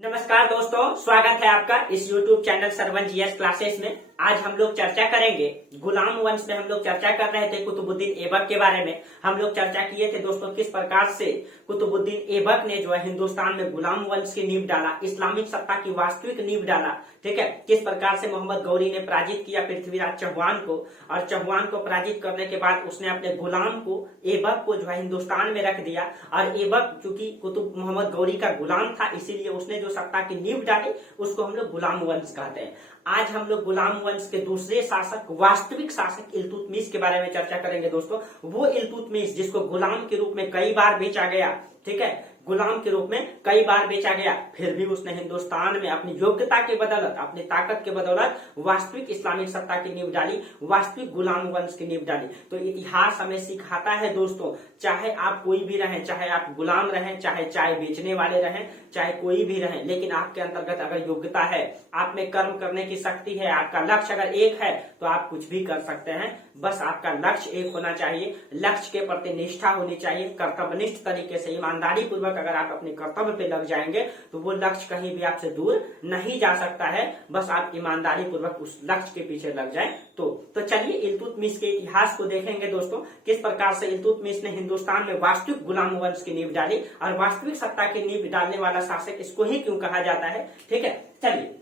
नमस्कार दोस्तों, स्वागत है आपका इस YouTube channel Sarvan GS classes में। आज हम लोग चर्चा करेंगे गुलाम वंश में। हम लोग चर्चा कर रहे थे कुतुबुद्दीन ऐबक के बारे में। हम लोग चर्चा किए थे दोस्तों किस प्रकार से कुतुबुद्दीन ऐबक ने जो है हिंदुस्तान में गुलाम वंश की नींव डाला, इस्लामिक सत्ता की वास्तविक नींव डाला। ठीक है, किस प्रकार से मोहम्मद गौरी ने पराजित किया पृथ्वीराज चौहान को, और चौहान को पराजित करने के बाद उसने अपने गुलाम को ऐबक को जो है हिंदुस्तान में रख दिया। और ऐबक चूंकि कुतुब मोहम्मद गौरी का गुलाम था, इसीलिए उसने जो सत्ता की नींव डाली उसको हम लोग गुलाम वंश कहते हैं। आज हम लोग गुलाम वंश के दूसरे शासक, वास्तविक शासक इल्तुतमिश के बारे में चर्चा करेंगे दोस्तों। वो इल्तुतमिश जिसको गुलाम के रूप में कई बार बेचा गया, ठीक है, गुलाम के रूप में कई बार बेचा गया, फिर भी उसने हिंदुस्तान में अपनी योग्यता के बदौलत, अपनी ताकत के बदौलत वास्तविक इस्लामिक सत्ता की नींव डाली, वास्तविक गुलाम वंश की नींव डाली। तो इतिहास हमें सिखाता है दोस्तों, चाहे आप कोई भी रहें, चाहे आप गुलाम रहें, चाहे चाय बेचने वाले रहें, चाहे कोई भी रहें, लेकिन आपके अंतर्गत अगर योग्यता है, आप में कर्म करने की शक्ति है, आपका लक्ष्य अगर एक है तो आप कुछ भी कर सकते हैं। बस आपका लक्ष्य एक होना चाहिए, लक्ष्य के प्रति निष्ठा होनी चाहिए। कर्तव्यनिष्ठ तरीके से ईमानदारी पूर्वक अगर आप अपने कर्तव्य पे लग जाएंगे तो वो लक्ष्य कहीं भी आपसे दूर नहीं जा सकता है। बस आप ईमानदारी पूर्वक उस लक्ष्य के पीछे लग जाएं। तो चलिए इल्तुतमिश के इतिहास को देखेंगे दोस्तों, किस प्रकार से इल्तुतमिश ने हिंदुस्तान में वास्तविक गुलाम वंश की नींव डाली, और वास्तविक सत्ता की नींव डालने वाला शासक इसको ही क्यों कहा जाता है। ठीक है, चलिए।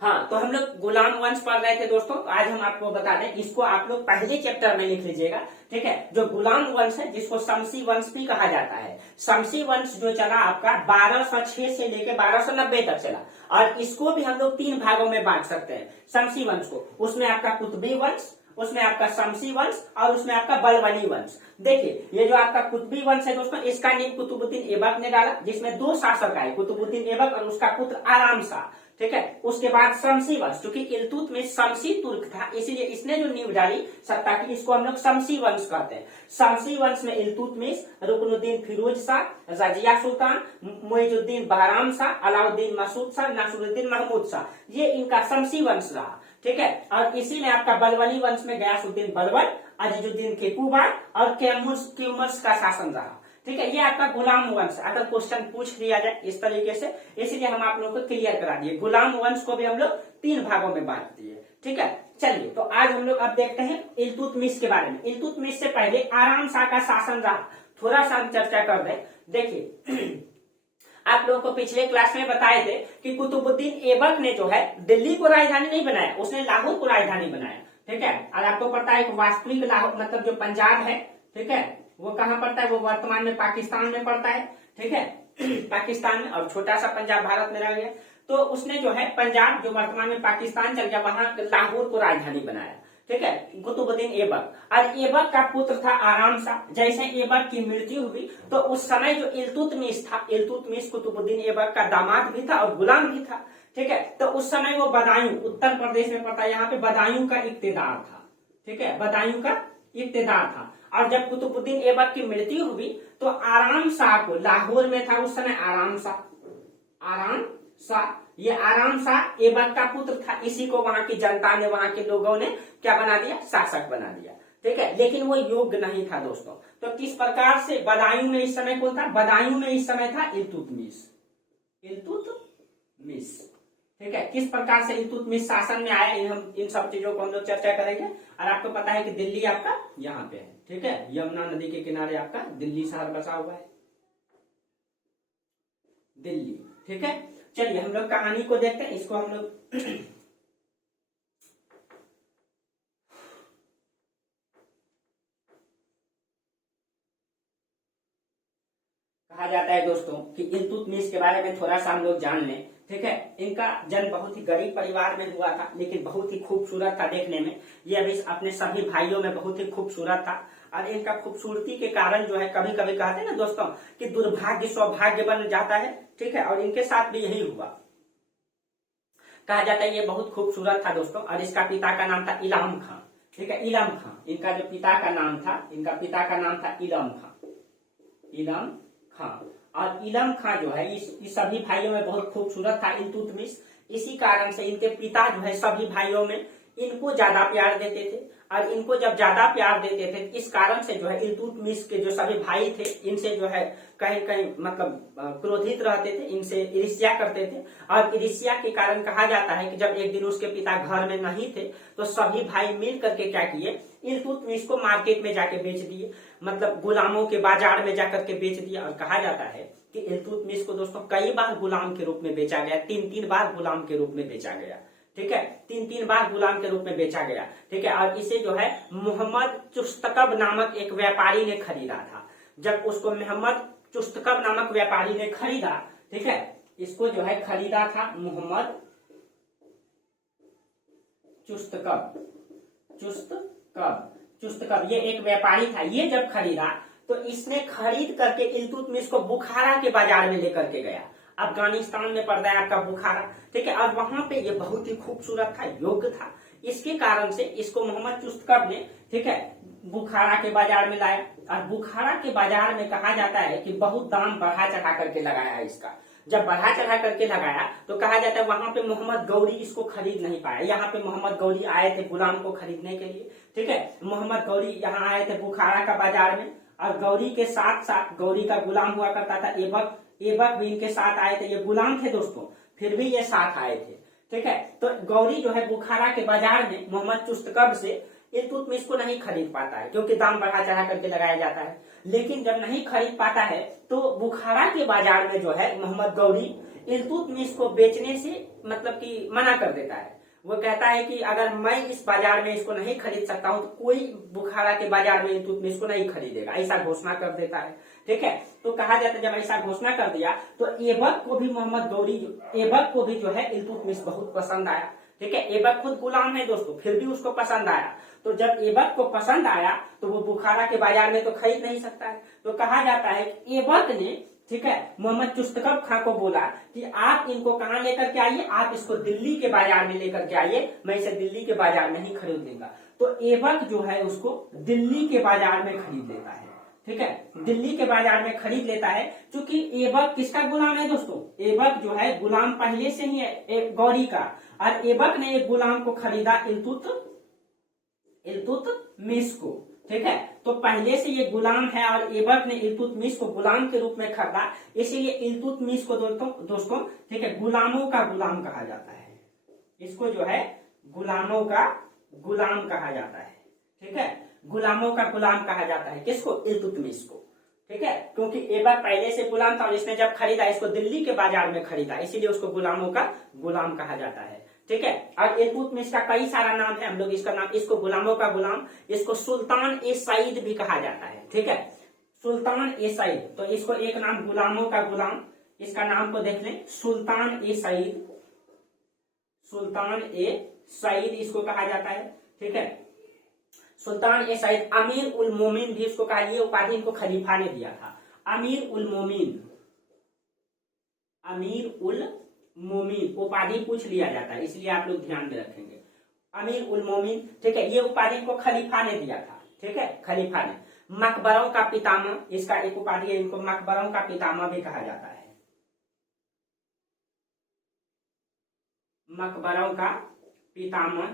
हाँ, तो हम लोग गुलाम वंश पढ़ रहे थे दोस्तों। आज हम आपको बता दें, इसको आप लोग पहले चैप्टर में लिख लीजिएगा। ठीक है, जो गुलाम वंश है जिसको शमसी वंश भी कहा जाता है। शमसी वंश जो चला आपका 1206 से लेके 1290 तक चला, और इसको भी हम लोग तीन भागों में बांट सकते हैं शमसी वंश को। उसमें आपका कुतुबी वंश, उसमें आपका शमसी वंश, और उसमें आपका बलबनी वंश। देखिए, ये जो आपका कुतुबी वंश है दोस्तों, इसका नींव कुतुबुद्दीन ऐबक ने डाला, जिसमें दो शासक आए, कुतुबुद्दीन ऐबक और उसका पुत्र आराम शाह। ठीक है, उसके बाद शमसी वंश, क्योंकि इल्तुतमिश शमसी तुर्क था, इसीलिए इसने जो नींव डाली सत्ता की, इसको हम लोग शमसी वंश कहते हैं। शमसी वंश में इल्तुतमिश, रुकनुद्दीन फिरोज शाह, रजिया सुल्तान, मुइजुद्दीन बहराम शाह, अलाउद्दीन मसूद शाह, नासिरुद्दीन महमूद शाह, ये इनका शमसी वंश रहा। ठीक है, और इसी में आपका बलबनी वंश में गयासुद्दीन बलबन, अजीजुद्दीन केकुबार और कैमुस का शासन रहा। ठीक है, ये आपका गुलाम वंश। अगर क्वेश्चन पूछ लिया जाए इस तरीके से, इसलिए हम आप लोगों को क्लियर करा दिए। गुलाम वंश को भी हम लोग तीन भागों में बांट दिए। ठीक है, चलिए, तो आज हम लोग अब देखते हैं इल्तुतमिश के बारे में। इल्तुतमिश से पहले आराम शाह का शासन रहा, थोड़ा सा हम चर्चा कर दें। देखिए, आप लोगों को पिछले क्लास में बताए थे कि कुतुबुद्दीन ऐबक ने जो है दिल्ली को राजधानी नहीं बनाया, उसने लाहौर को राजधानी बनाया। ठीक है, और आपको पता है वास्तविक लाहौर मतलब जो पंजाब है, ठीक है, वो कहाँ पड़ता है, वो वर्तमान में पाकिस्तान में पड़ता है। ठीक है, पाकिस्तान में, और छोटा सा पंजाब भारत में रह गया। तो उसने जो है पंजाब, जो वर्तमान में पाकिस्तान चल गया, वहां लाहौर को राजधानी बनाया। ठीक है, कुतुबुद्दीन ऐबक, और ऐबक का पुत्र था आराम शाह। जैसे ऐबक की मृत्यु हुई तो उस समय जो इल्तुतमिश था, इल्तुतमिश कुतुबुद्दीन ऐबक का दामाद भी था और गुलाम भी था। ठीक है, तो उस समय वो बदायूं, उत्तर प्रदेश में पड़ता है, यहाँ पे बदायूं का इक्तेदार था। ठीक है, बदायूं का इक्तेदार था। और जब कुतुबुद्दीन ऐबक की मृत्यु हुई तो आराम शाह को, लाहौर में था उस समय आराम शाह, ये आराम शाह ऐबक का पुत्र था, इसी को वहां की जनता ने, वहां के लोगों ने क्या बना दिया, शासक बना दिया। ठीक है, लेकिन वो योग्य नहीं था दोस्तों। तो किस प्रकार से बदायूं में इस समय कौन था, बदायूं में इस समय था इल्तुतमिश। ठीक है, किस प्रकार से इल्तुतमिश शासन में आया, हम इन सब चीजों को हम लोग चर्चा करेंगे। और आपको पता है कि दिल्ली आपका यहाँ पे है। ठीक है, यमुना नदी के किनारे आपका दिल्ली शहर बसा हुआ है, दिल्ली। ठीक है, चलिए हम लोग कहानी को देखते हैं। इसको हम लोग कहा जाता है दोस्तों कि इल्तुतमिश के बारे में थोड़ा सा हम लोग जान लें। ठीक है, इनका जन्म बहुत ही गरीब परिवार में हुआ था, लेकिन बहुत ही खूबसूरत था देखने में। ये अभी अपने सभी भाइयों में बहुत ही खूबसूरत था, और इनका खूबसूरती के कारण जो है, कभी कभी कहते हैं ना दोस्तों कि दुर्भाग्य सौभाग्य बन जाता है। ठीक है, और इनके साथ भी यही हुआ। कहा जाता है ये बहुत खूबसूरत था दोस्तों, और इसका पिता का नाम था इलाम खां। ठीक है, इलम खां इनका जो पिता का नाम था, इनका पिता का नाम था इलम खां। और इलम खां जो है इस सभी भाइयों में बहुत खूबसूरत था इल्तुतमिश। इसी कारण से इनके पिता जो है सभी भाइयों में इनको ज्यादा प्यार देते थे, और इनको जब ज्यादा प्यार देते थे, इस कारण से जो है इल्तुतमिश के जो सभी भाई थे इनसे जो है कहीं कहीं मतलब क्रोधित रहते थे, इनसे ईर्ष्या करते थे। और ईर्ष्या के कारण कहा जाता है कि जब एक दिन उसके पिता घर में नहीं थे तो सभी भाई मिल करके क्या किए, इल्तुतमिश को मार्केट में जाके बेच दिए, मतलब गुलामों के बाजार में जाकर के बेच दिया। और कहा जाता है कि इल्तुतमिश को दोस्तों कई बार गुलाम के रूप में बेचा गया, 3 बार गुलाम के रूप में बेचा गया, ठीक है, 3 बार गुलाम के रूप में बेचा गया, ठीक है। और इसे जो है मोहम्मद चुस्तकब नामक एक व्यापारी ने खरीदा था। जब उसको मोहम्मद चुस्तकब नामक व्यापारी ने खरीदा, ठीक है, इसको जो है खरीदा था मोहम्मद चुस्तकब, चुस्तकब ये एक व्यापारी था। ये जब खरीदा तो इसने खरीद करके इल्तुतमिश को बुखारा के बाजार में लेकर के गया। अफगानिस्तान में पड़ता है आपका बुखारा, ठीक है। और वहां पे ये बहुत ही खूबसूरत था, योग्य था, इसके कारण से इसको मोहम्मद चुस्तकब ने, ठीक है, बुखारा के बाजार में लाया। और बुखारा के बाजार में कहा जाता है कि बहुत दाम बढ़ा चढ़ा करके लगाया इसका। जब बढ़ा चढ़ा करके लगाया तो कहा जाता है वहां पे मोहम्मद गौरी इसको खरीद नहीं पाया। यहाँ पे मोहम्मद गौरी आए थे गुलाम को खरीदने के लिए, ठीक है। मोहम्मद गौरी यहाँ आए थे बुखारा का बाजार में, और गौरी के साथ साथ गौरी का गुलाम हुआ करता था ऐबक, ऐबक भी इनके साथ आए थे। ये गुलाम थे दोस्तों, फिर भी ये साथ आए थे, ठीक है। तो गौरी जो है बुखारा के बाजार में मोहम्मद चुस्तकब से इल्तुतमिश को नहीं खरीद पाता है, क्योंकि दाम बढ़ा चढ़ा करके लगाया जाता है। लेकिन जब नहीं खरीद पाता है तो बुखारा के बाजार में जो है मोहम्मद गौरी इल्तुतमिश को बेचने से मतलब कि मना कर देता है। वो कहता है कि अगर मैं इस बाजार में इसको नहीं खरीद सकता हूं तो कोई बुखारा के बाजार में इल्तुतमिश को नहीं खरीदेगा, ऐसा घोषणा कर देता है, ठीक है। तो कहा जाता है जब ऐसा घोषणा कर दिया तो ऐबक को भी मोहम्मद गौरी, ऐबक को भी जो है इल्तुतमिश बहुत पसंद आया, ठीक है। ऐबक खुद गुलाम है दोस्तों, फिर भी उसको पसंद आया। तो जब ऐबक को पसंद आया तो वो बुखारा के बाजार में तो खरीद नहीं सकता है। तो कहा जाता है कि ऐबक ने, ठीक है, मोहम्मद चुस्तकब खां को बोला कि आप इनको कहाँ लेकर के आइए, आप इसको दिल्ली के बाजार में लेकर के आइए, मैं इसे दिल्ली के बाजार में ही खरीद लूंगा। तो ऐबक जो है उसको दिल्ली के बाजार में खरीद लेता है, ठीक है, दिल्ली के बाजार में खरीद लेता है। क्योंकि ऐबक किसका गुलाम है दोस्तों, ऐबक जो है गुलाम पहले से ही है गौरी का, और ऐबक ने एक गुलाम को खरीदा इल्तुतमिश को, ठीक है। तो पहले से ये गुलाम है और ऐबक ने इल्तुतमिश को गुलाम के रूप में खरीदा, इसीलिए इल्तुतमिश को दोस्तों ठीक है गुलामों का गुलाम कहा जाता है। इसको जो है गुलामों का गुलाम कहा जाता है, ठीक है, गुलामों का गुलाम कहा जाता है। किसको, इल्तुतमिश को, ठीक है। क्योंकि ऐबक पहले से गुलाम था और इसने जब खरीदा, इसको दिल्ली के बाजार में खरीदा, इसीलिए उसको गुलामों का गुलाम कहा जाता है, ठीक है। और इल्तुतमिश का कई सारा नाम है, हम लोग इसका नाम, इसको गुलामों का गुलाम, इसको सुल्तान ए सईद भी कहा जाता है, ठीक है, सुल्तान ए सईद। तो इसको एक नाम गुलामों का गुलाम, इसका नाम को देख लें, सुल्तान ए सईद, सुल्तान ए सईद इसको कहा जाता है, ठीक है। सुल्तान ए सईद, अमीर उल मोमिन भी इसको कहा, ये उपाधि इनको खलीफा ने दिया था, अमीर उल मोमिन, अमीर उल मोमिन उपाधि पूछ लिया जाता है, इसलिए आप लोग ध्यान में रखेंगे, अमीर उल मोमिन, ठीक है। ये उपाधि इनको खलीफा ने दिया था, ठीक है, खलीफा ने। मकबरों का पितामह, इसका एक उपाधि है, इनको मकबरों का पितामह भी कहा जाता है, मकबरों का पितामह,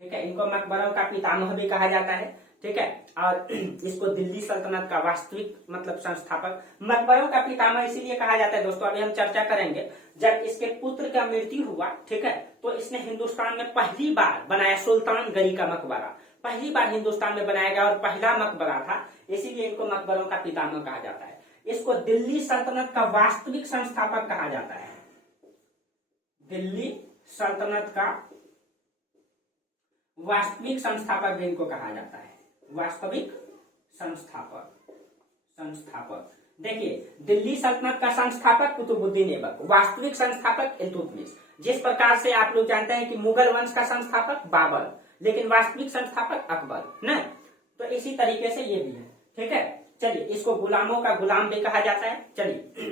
ठीक है, इनको मकबरों का पितामह भी कहा जाता है, ठीक है। और इसको दिल्ली सल्तनत का वास्तविक मतलब संस्थापक, मकबरों का पितामह इसीलिए कहा जाता है दोस्तों, अभी हम चर्चा करेंगे। जब इसके पुत्र का मृत्यु हुआ, ठीक है, तो इसने हिंदुस्तान में पहली बार बनाया सुल्तान गरी का मकबरा, पहली बार हिंदुस्तान में बनाया गया और पहला मकबरा था, इसीलिए इनको मकबरों का पितामह कहा जाता है। इसको दिल्ली सल्तनत का वास्तविक संस्थापक कहा जाता है, दिल्ली सल्तनत का वास्तविक संस्थापक भी इनको कहा जाता है, वास्तविक संस्थापक, संस्थापक। देखिए, दिल्ली सल्तनत का संस्थापक कुतुबुद्दीन ऐबक, वास्तविक संस्थापक इल्तुतमिश। जिस प्रकार से आप लोग जानते हैं कि मुगल वंश का संस्थापक बाबर, लेकिन वास्तविक संस्थापक अकबर, न, तो इसी तरीके से ये भी है, ठीक है। चलिए, इसको गुलामों का गुलाम भी कहा जाता है। चलिए,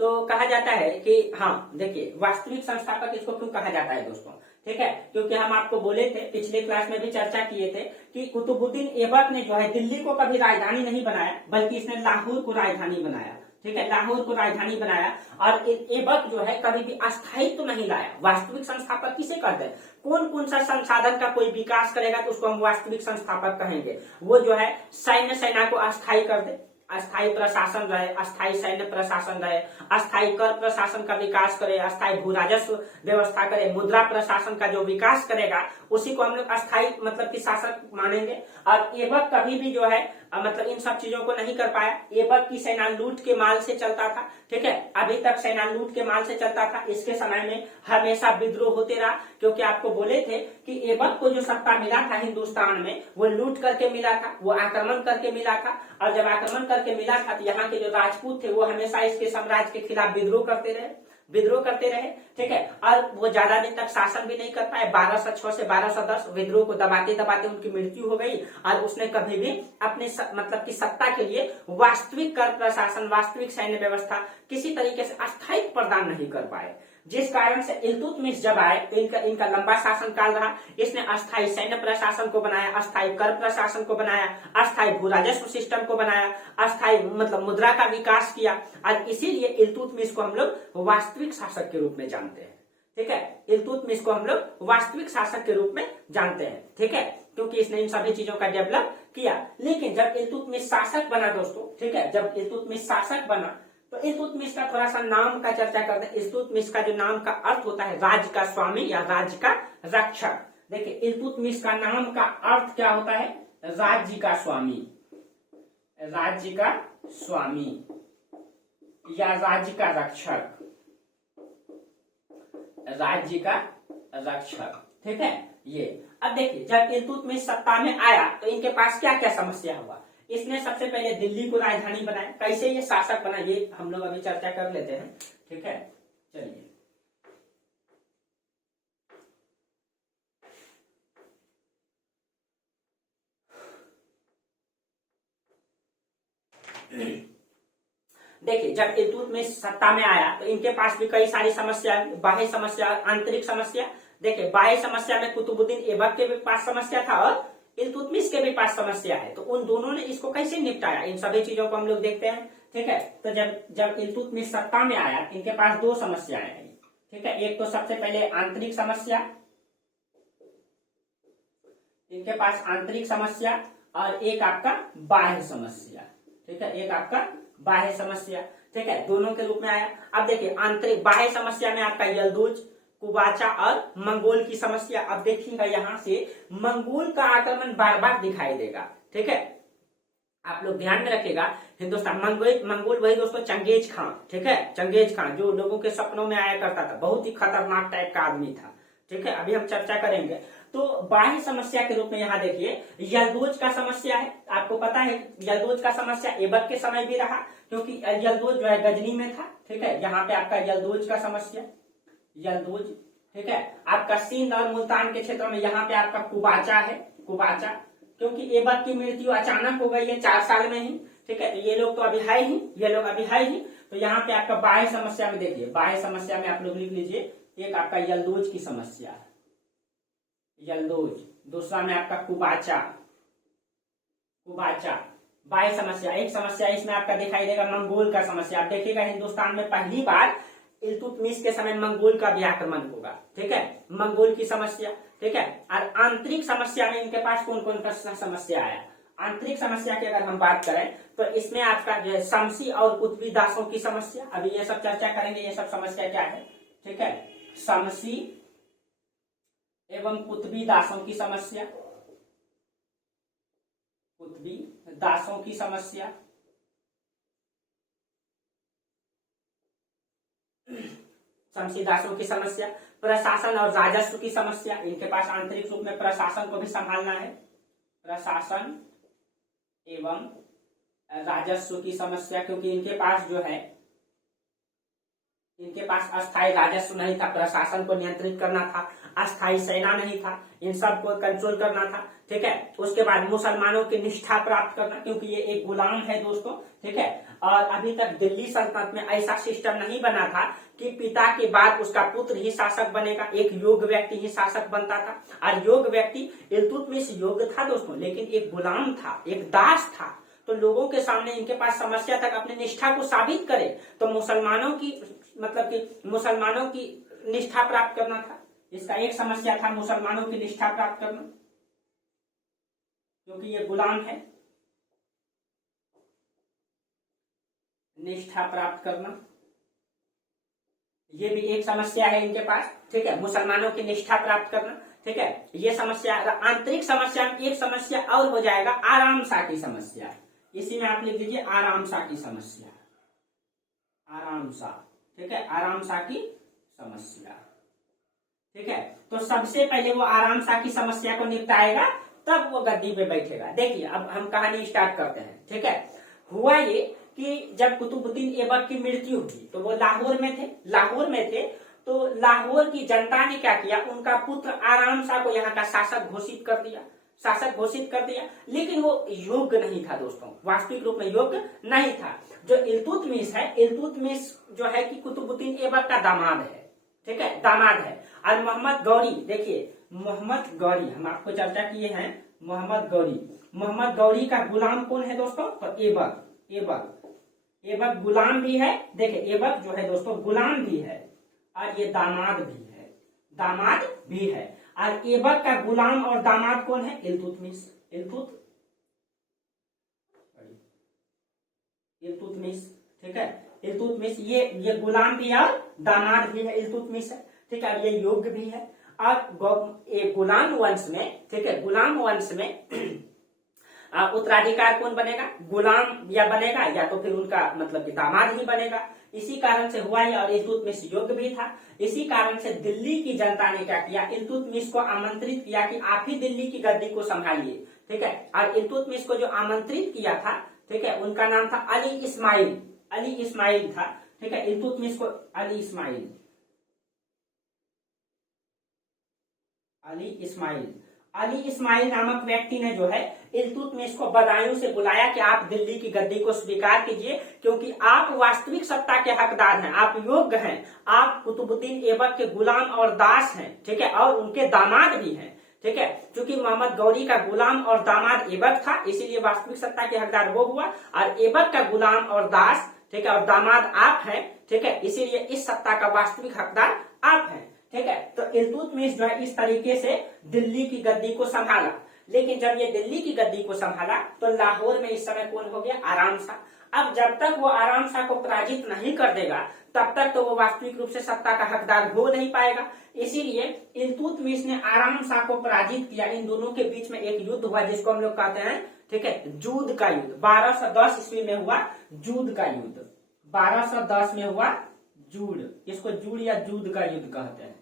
तो कहा जाता है कि हाँ देखिए, वास्तविक संस्थापक इसको क्यों कहा जाता है दोस्तों, ठीक है, क्योंकि हम आपको बोले थे, पिछले क्लास में भी चर्चा किए थे कि कुतुबुद्दीन ऐबक ने जो है दिल्ली को कभी राजधानी नहीं बनाया, बल्कि इसने लाहौर को राजधानी बनाया, ठीक है, लाहौर को राजधानी बनाया। और ऐबक जो है कभी भी अस्थायित्व तो नहीं लाया। वास्तविक संस्थापक किसे कहते हैं? कौन कौन सा संसाधन का कोई विकास करेगा तो उसको हम वास्तविक संस्थापक कहेंगे। वो जो है सैन्य सेना को अस्थायी कर दे, अस्थायी प्रशासन रहे, अस्थायी सैन्य प्रशासन रहे, अस्थायी कर प्रशासन का विकास करे, अस्थायी भू राजस्व व्यवस्था करे, मुद्रा प्रशासन का जो विकास करेगा उसी को हम लोग अस्थायी मतलब कि शासक मानेंगे। और ऐबक कभी भी जो है मतलब इन सब चीजों को नहीं कर पाया। ऐबक की सेना लूट के माल से चलता था, ठीक है, अभी तक सेना लूट के माल से चलता था। इसके समय में हमेशा विद्रोह होते रहा, क्योंकि आपको बोले थे कि ऐबक को जो सत्ता मिला था हिंदुस्तान में वो लूट करके मिला था, वो आक्रमण करके मिला था। और जब आक्रमण करके मिला था तो यहाँ के जो राजपूत थे वो हमेशा इसके साम्राज्य के खिलाफ विद्रोह करते रहे, ठीक है। और वो ज्यादा दिन तक शासन भी नहीं कर पाए। 1206 से 1210 विद्रोह को दबाते दबाते उनकी मृत्यु हो गई। और उसने कभी भी अपने मतलब की सत्ता के लिए वास्तविक कर प्रशासन, वास्तविक सैन्य व्यवस्था किसी तरीके से अस्थायी प्रदान नहीं कर पाए। जिस कारण से इल्तुतमिश जब आए तो इनका लंबा शासन काल रहा। इसने अस्थायी सैन्य प्रशासन को बनाया, अस्थायी कर प्रशासन को बनाया, अस्थायी भू राजस्व सिस्टम को बनाया, अस्थायी मतलब मुद्रा का विकास किया। और इसीलिए इल्तुतमिश को हम लोग वास्तविक शासक के रूप में जानते हैं, ठीक है। इल्तुतमिश को हम लोग वास्तविक शासक के रूप में जानते हैं, ठीक है, क्योंकि इसने इन सभी चीजों का डेवलप किया। लेकिन जब इल्तुतमिश शासक बना दोस्तों, ठीक है, जब इल्तुतमिश शासक बना तो इल्तुतमिश का थोड़ा सा नाम का चर्चा करते हैं। इल्तुतमिश का जो नाम का अर्थ होता है राज्य का स्वामी या राज्य का रक्षक। देखिए इल्तुतमिश का नाम का अर्थ क्या होता है? राज्य का स्वामी, राज्य का स्वामी या राज्य का रक्षक, राज्य का रक्षक, ठीक है। ये अब देखिए जब इल्तुतमिश सत्ता में आया तो इनके पास क्या क्या समस्या हुआ। इसने सबसे पहले दिल्ली को राजधानी बनाया। कैसे ये शासक बना ये हम लोग अभी चर्चा कर लेते हैं, ठीक है। चलिए देखिए जब इल्तुतमिश सत्ता में आया तो इनके पास भी कई सारी समस्या, बाह्य समस्या, आंतरिक समस्या। देखिए बाह्य समस्या में कुतुबुद्दीन ऐबक के भी पास समस्या था और इल्तुतमिश के भी पास समस्या है। तो उन दोनों ने इसको कैसे निपटाया, इन सभी चीजों को हम लोग देखते हैं, ठीक है। तो जब इल्तुतमिश सत्ता में आया इनके पास दो समस्याएं हैं, ठीक है। एक तो सबसे पहले आंतरिक समस्या, इनके पास आंतरिक समस्या, और एक आपका बाह्य समस्या, ठीक है, एक आपका बाह्य समस्या, ठीक है, दोनों के रूप में आया। अब देखिए आंतरिक बाह्य समस्या में आपका यल्दुज, कुबाचा और मंगोल की समस्या। अब देखिएगा यहाँ से मंगोल का आक्रमण बार बार दिखाई देगा, ठीक है, आप लोग ध्यान में रखिएगा। हिंदुस्तान मंगोल वही दोस्तों चंगेज खान, ठीक है, चंगेज खान जो लोगों के सपनों में आया करता था, बहुत ही खतरनाक टाइप का आदमी था, ठीक है। अभी हम चर्चा करेंगे। तो बाह्य समस्या के रूप में यहाँ देखिए यल्दुज का समस्या है। आपको पता है यल्दुज का समस्या ऐबक के समय भी रहा, क्योंकि यल्दुज जो है गजनी में था, ठीक है। यहाँ पे आपका यल्दुज का समस्या, यल्दुज, ठीक है। आपका सिंध और मुल्तान के क्षेत्र में यहाँ पे आपका कुबाचा है, कुबाचा, क्योंकि ऐबक की मृत्यु अचानक हो गई है 4 साल में ही, ठीक है। तो ये लोग तो अभी है ही, ये लोग अभी है ही। तो यहाँ पे आपका बाह्य समस्या में देखिए, बाह्य समस्या में आप लोग लिख लीजिए, एक आपका यल्दुज की समस्या है, यल्दुज। दूसरा में आपका कुबाचा, कुबाचा बाह्य समस्या। एक समस्या इसमें आपका दिखाई देगा मंगोल का समस्या। आप देखिएगा हिंदुस्तान में पहली बार इल्तुतमिश के समय मंगोल का भी आक्रमण होगा, ठीक है, मंगोल की समस्या, ठीक है। और आंतरिक समस्या में इनके पास कौन कौन सा समस्या आया। आंतरिक समस्या की अगर हम बात करें तो इसमें आपका जो है शमसी और कुतबी दासों की समस्या, अभी ये सब चर्चा करेंगे, ये सब समस्या क्या है, ठीक है। शमसी एवं कुतबी दासों की समस्या, कुतबी दासों की समस्या, शमसी दासों की समस्या, प्रशासन और राजस्व की समस्या। इनके पास आंतरिक रूप में प्रशासन को भी संभालना है, प्रशासन एवं राजस्व की समस्या, क्योंकि इनके पास जो है, इनके पास अस्थायी राजस्व नहीं था, प्रशासन को नियंत्रित करना था, अस्थायी सेना नहीं था, इन सब को कंट्रोल करना था, ठीक है। उसके बाद मुसलमानों की निष्ठा प्राप्त करना, क्योंकि ये एक गुलाम है दोस्तों, ठीक है। और अभी तक दिल्ली सल्तनत में ऐसा सिस्टम नहीं बना था कि पिता के बाद उसका पुत्र ही शासक बनेगा, एक योग्य व्यक्ति ही शासक बनता था। और योग्य व्यक्ति इल्तुतमिश योग्य था दोस्तों, लेकिन एक गुलाम था, एक दास था। तो लोगों के सामने इनके पास समस्या तक अपनी निष्ठा को साबित करे। तो मुसलमानों की मतलब कि मुसलमानों की निष्ठा प्राप्त करना था, इसका एक समस्या था मुसलमानों की निष्ठा प्राप्त करना, क्योंकि ये गुलाम है, निष्ठा प्राप्त करना ये भी एक समस्या है इनके पास, ठीक है, मुसलमानों की निष्ठा प्राप्त करना, ठीक है, ये समस्या। आंतरिक समस्या में एक समस्या और हो जाएगा आराम सा की समस्या, इसी में आप लिख दीजिए आराम सा की समस्या, आराम सा, ठीक है, आराम सा की समस्या, ठीक है। तो सबसे पहले वो आराम सा की समस्या को निपटाएगा, तब वो गद्दी पे बैठेगा। देखिए अब हम कहानी स्टार्ट करते हैं, ठीक है। हुआ ये कि जब कुतुबुद्दीन ऐबक की मृत्यु हुई तो वो लाहौर में थे, तो लाहौर की जनता ने क्या किया, उनका पुत्र आराम शाह को यहाँ का शासक घोषित कर दिया, लेकिन वो योग्य नहीं था दोस्तों, वास्तविक रूप में योग्य नहीं था। जो इल्तुतमिश जो है कि कुतुबुद्दीन ऐबक का दामाद है, ठीक है, दामाद है। और मोहम्मद गौरी, देखिए मोहम्मद गौरी हम आपको चर्चा किए हैं, मोहम्मद गौरी का गुलाम कौन है दोस्तों, तो ऐबक गुलाम भी है। देखिए ऐबक जो है दोस्तों गुलाम भी है और ये दामाद भी है। और ऐबक का गुलाम और दामाद कौन है, इल्तुतमिश, ठीक है, इल्तुतमिश ये गुलाम भी और दामाद भी है, इल्तुतमिश है, ठीक है, ये योग्य भी है। और गुलाम वंश में, ठीक है, गुलाम वंश में उत्तराधिकार कौन बनेगा, गुलाम या बनेगा या तो फिर उनका मतलब कि दामाद ही बनेगा। इसी कारण से हुआ ये, और इल्तुतमिश योग्य भी था। इसी कारण से दिल्ली की जनता ने क्या किया, इल्तुतमिश को आमंत्रित किया कि आप ही दिल्ली की गद्दी को संभालिए, ठीक है। और इल्तुतमिश को जो आमंत्रित किया था, ठीक है, उनका नाम था अली इस्माइल था, ठीक है, इल्तुतमिश को अली इस्माइल नामक व्यक्ति ने जो है इल्तुतमिश को बदायूं से बुलाया कि आप दिल्ली की गद्दी को स्वीकार कीजिए, क्योंकि आप वास्तविक सत्ता के हकदार हैं, आप योग्य हैं, आप कुतुबुद्दीन ऐबक के गुलाम और दास हैं, ठीक है, और उनके दामाद भी हैं, ठीक है। क्योंकि मोहम्मद गौरी का गुलाम और दामाद ऐबक था, इसीलिए वास्तविक सत्ता के हकदार वो हुआ, और ऐबक का गुलाम और दास, ठीक है, और दामाद आप हैं, ठीक है, इसीलिए इस सत्ता का वास्तविक हकदार आप हैं, ठीक है। तो इल्तुतमिश जो है इस तरीके से दिल्ली की गद्दी को संभाला। लेकिन जब ये दिल्ली की गद्दी को संभाला तो लाहौर में इस समय कौन हो गया, आराम शाह। अब जब तक वो आराम शाह को पराजित नहीं कर देगा तब तक तो वो वास्तविक रूप से सत्ता का हकदार हो नहीं पाएगा। इसीलिए इल्तुतमिश ने आराम शाह को पराजित किया। इन दोनों के बीच में एक युद्ध हुआ जिसको हम लोग कहते हैं, ठीक है, जूद का युद्ध। 1210 ईस्वी में हुआ जूद का युद्ध, 1210 में हुआ जूड, इसको जूड या जूद का युद्ध कहते हैं,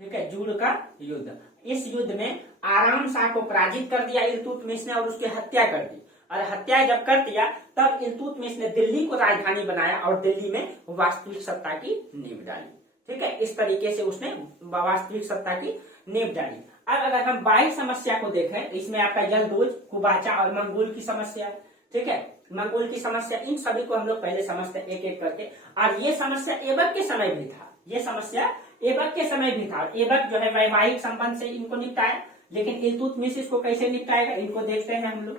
ठीक है, जूड का युद्ध। इस युद्ध में आराम शाह को पराजित कर दिया इल्तुतमिश ने और उसकी हत्या कर दी। और हत्या जब कर दिया तब इल्तुतमिश ने दिल्ली को राजधानी बनाया और दिल्ली में वास्तविक सत्ता की नींव डाली, ठीक है। इस तरीके से उसने वास्तविक सत्ता की नींव डाली। अब अगर हम बाह्य समस्या को देखें, इसमें आपका यलदोज, कुबाचा और मंगोल की समस्या है, ठीक है, मंगोल की समस्या, इन सभी को हम लोग पहले समझते हैं एक एक करके। और ये समस्या ऐबक के समय भी था, ये समस्या ऐबक के समय भी था। ऐबक जो है वैवाहिक संबंध से इनको निपटाया, लेकिन इल्तुतमिश इसको कैसे निपटाएगा, इनको देखते हैं हम लोग।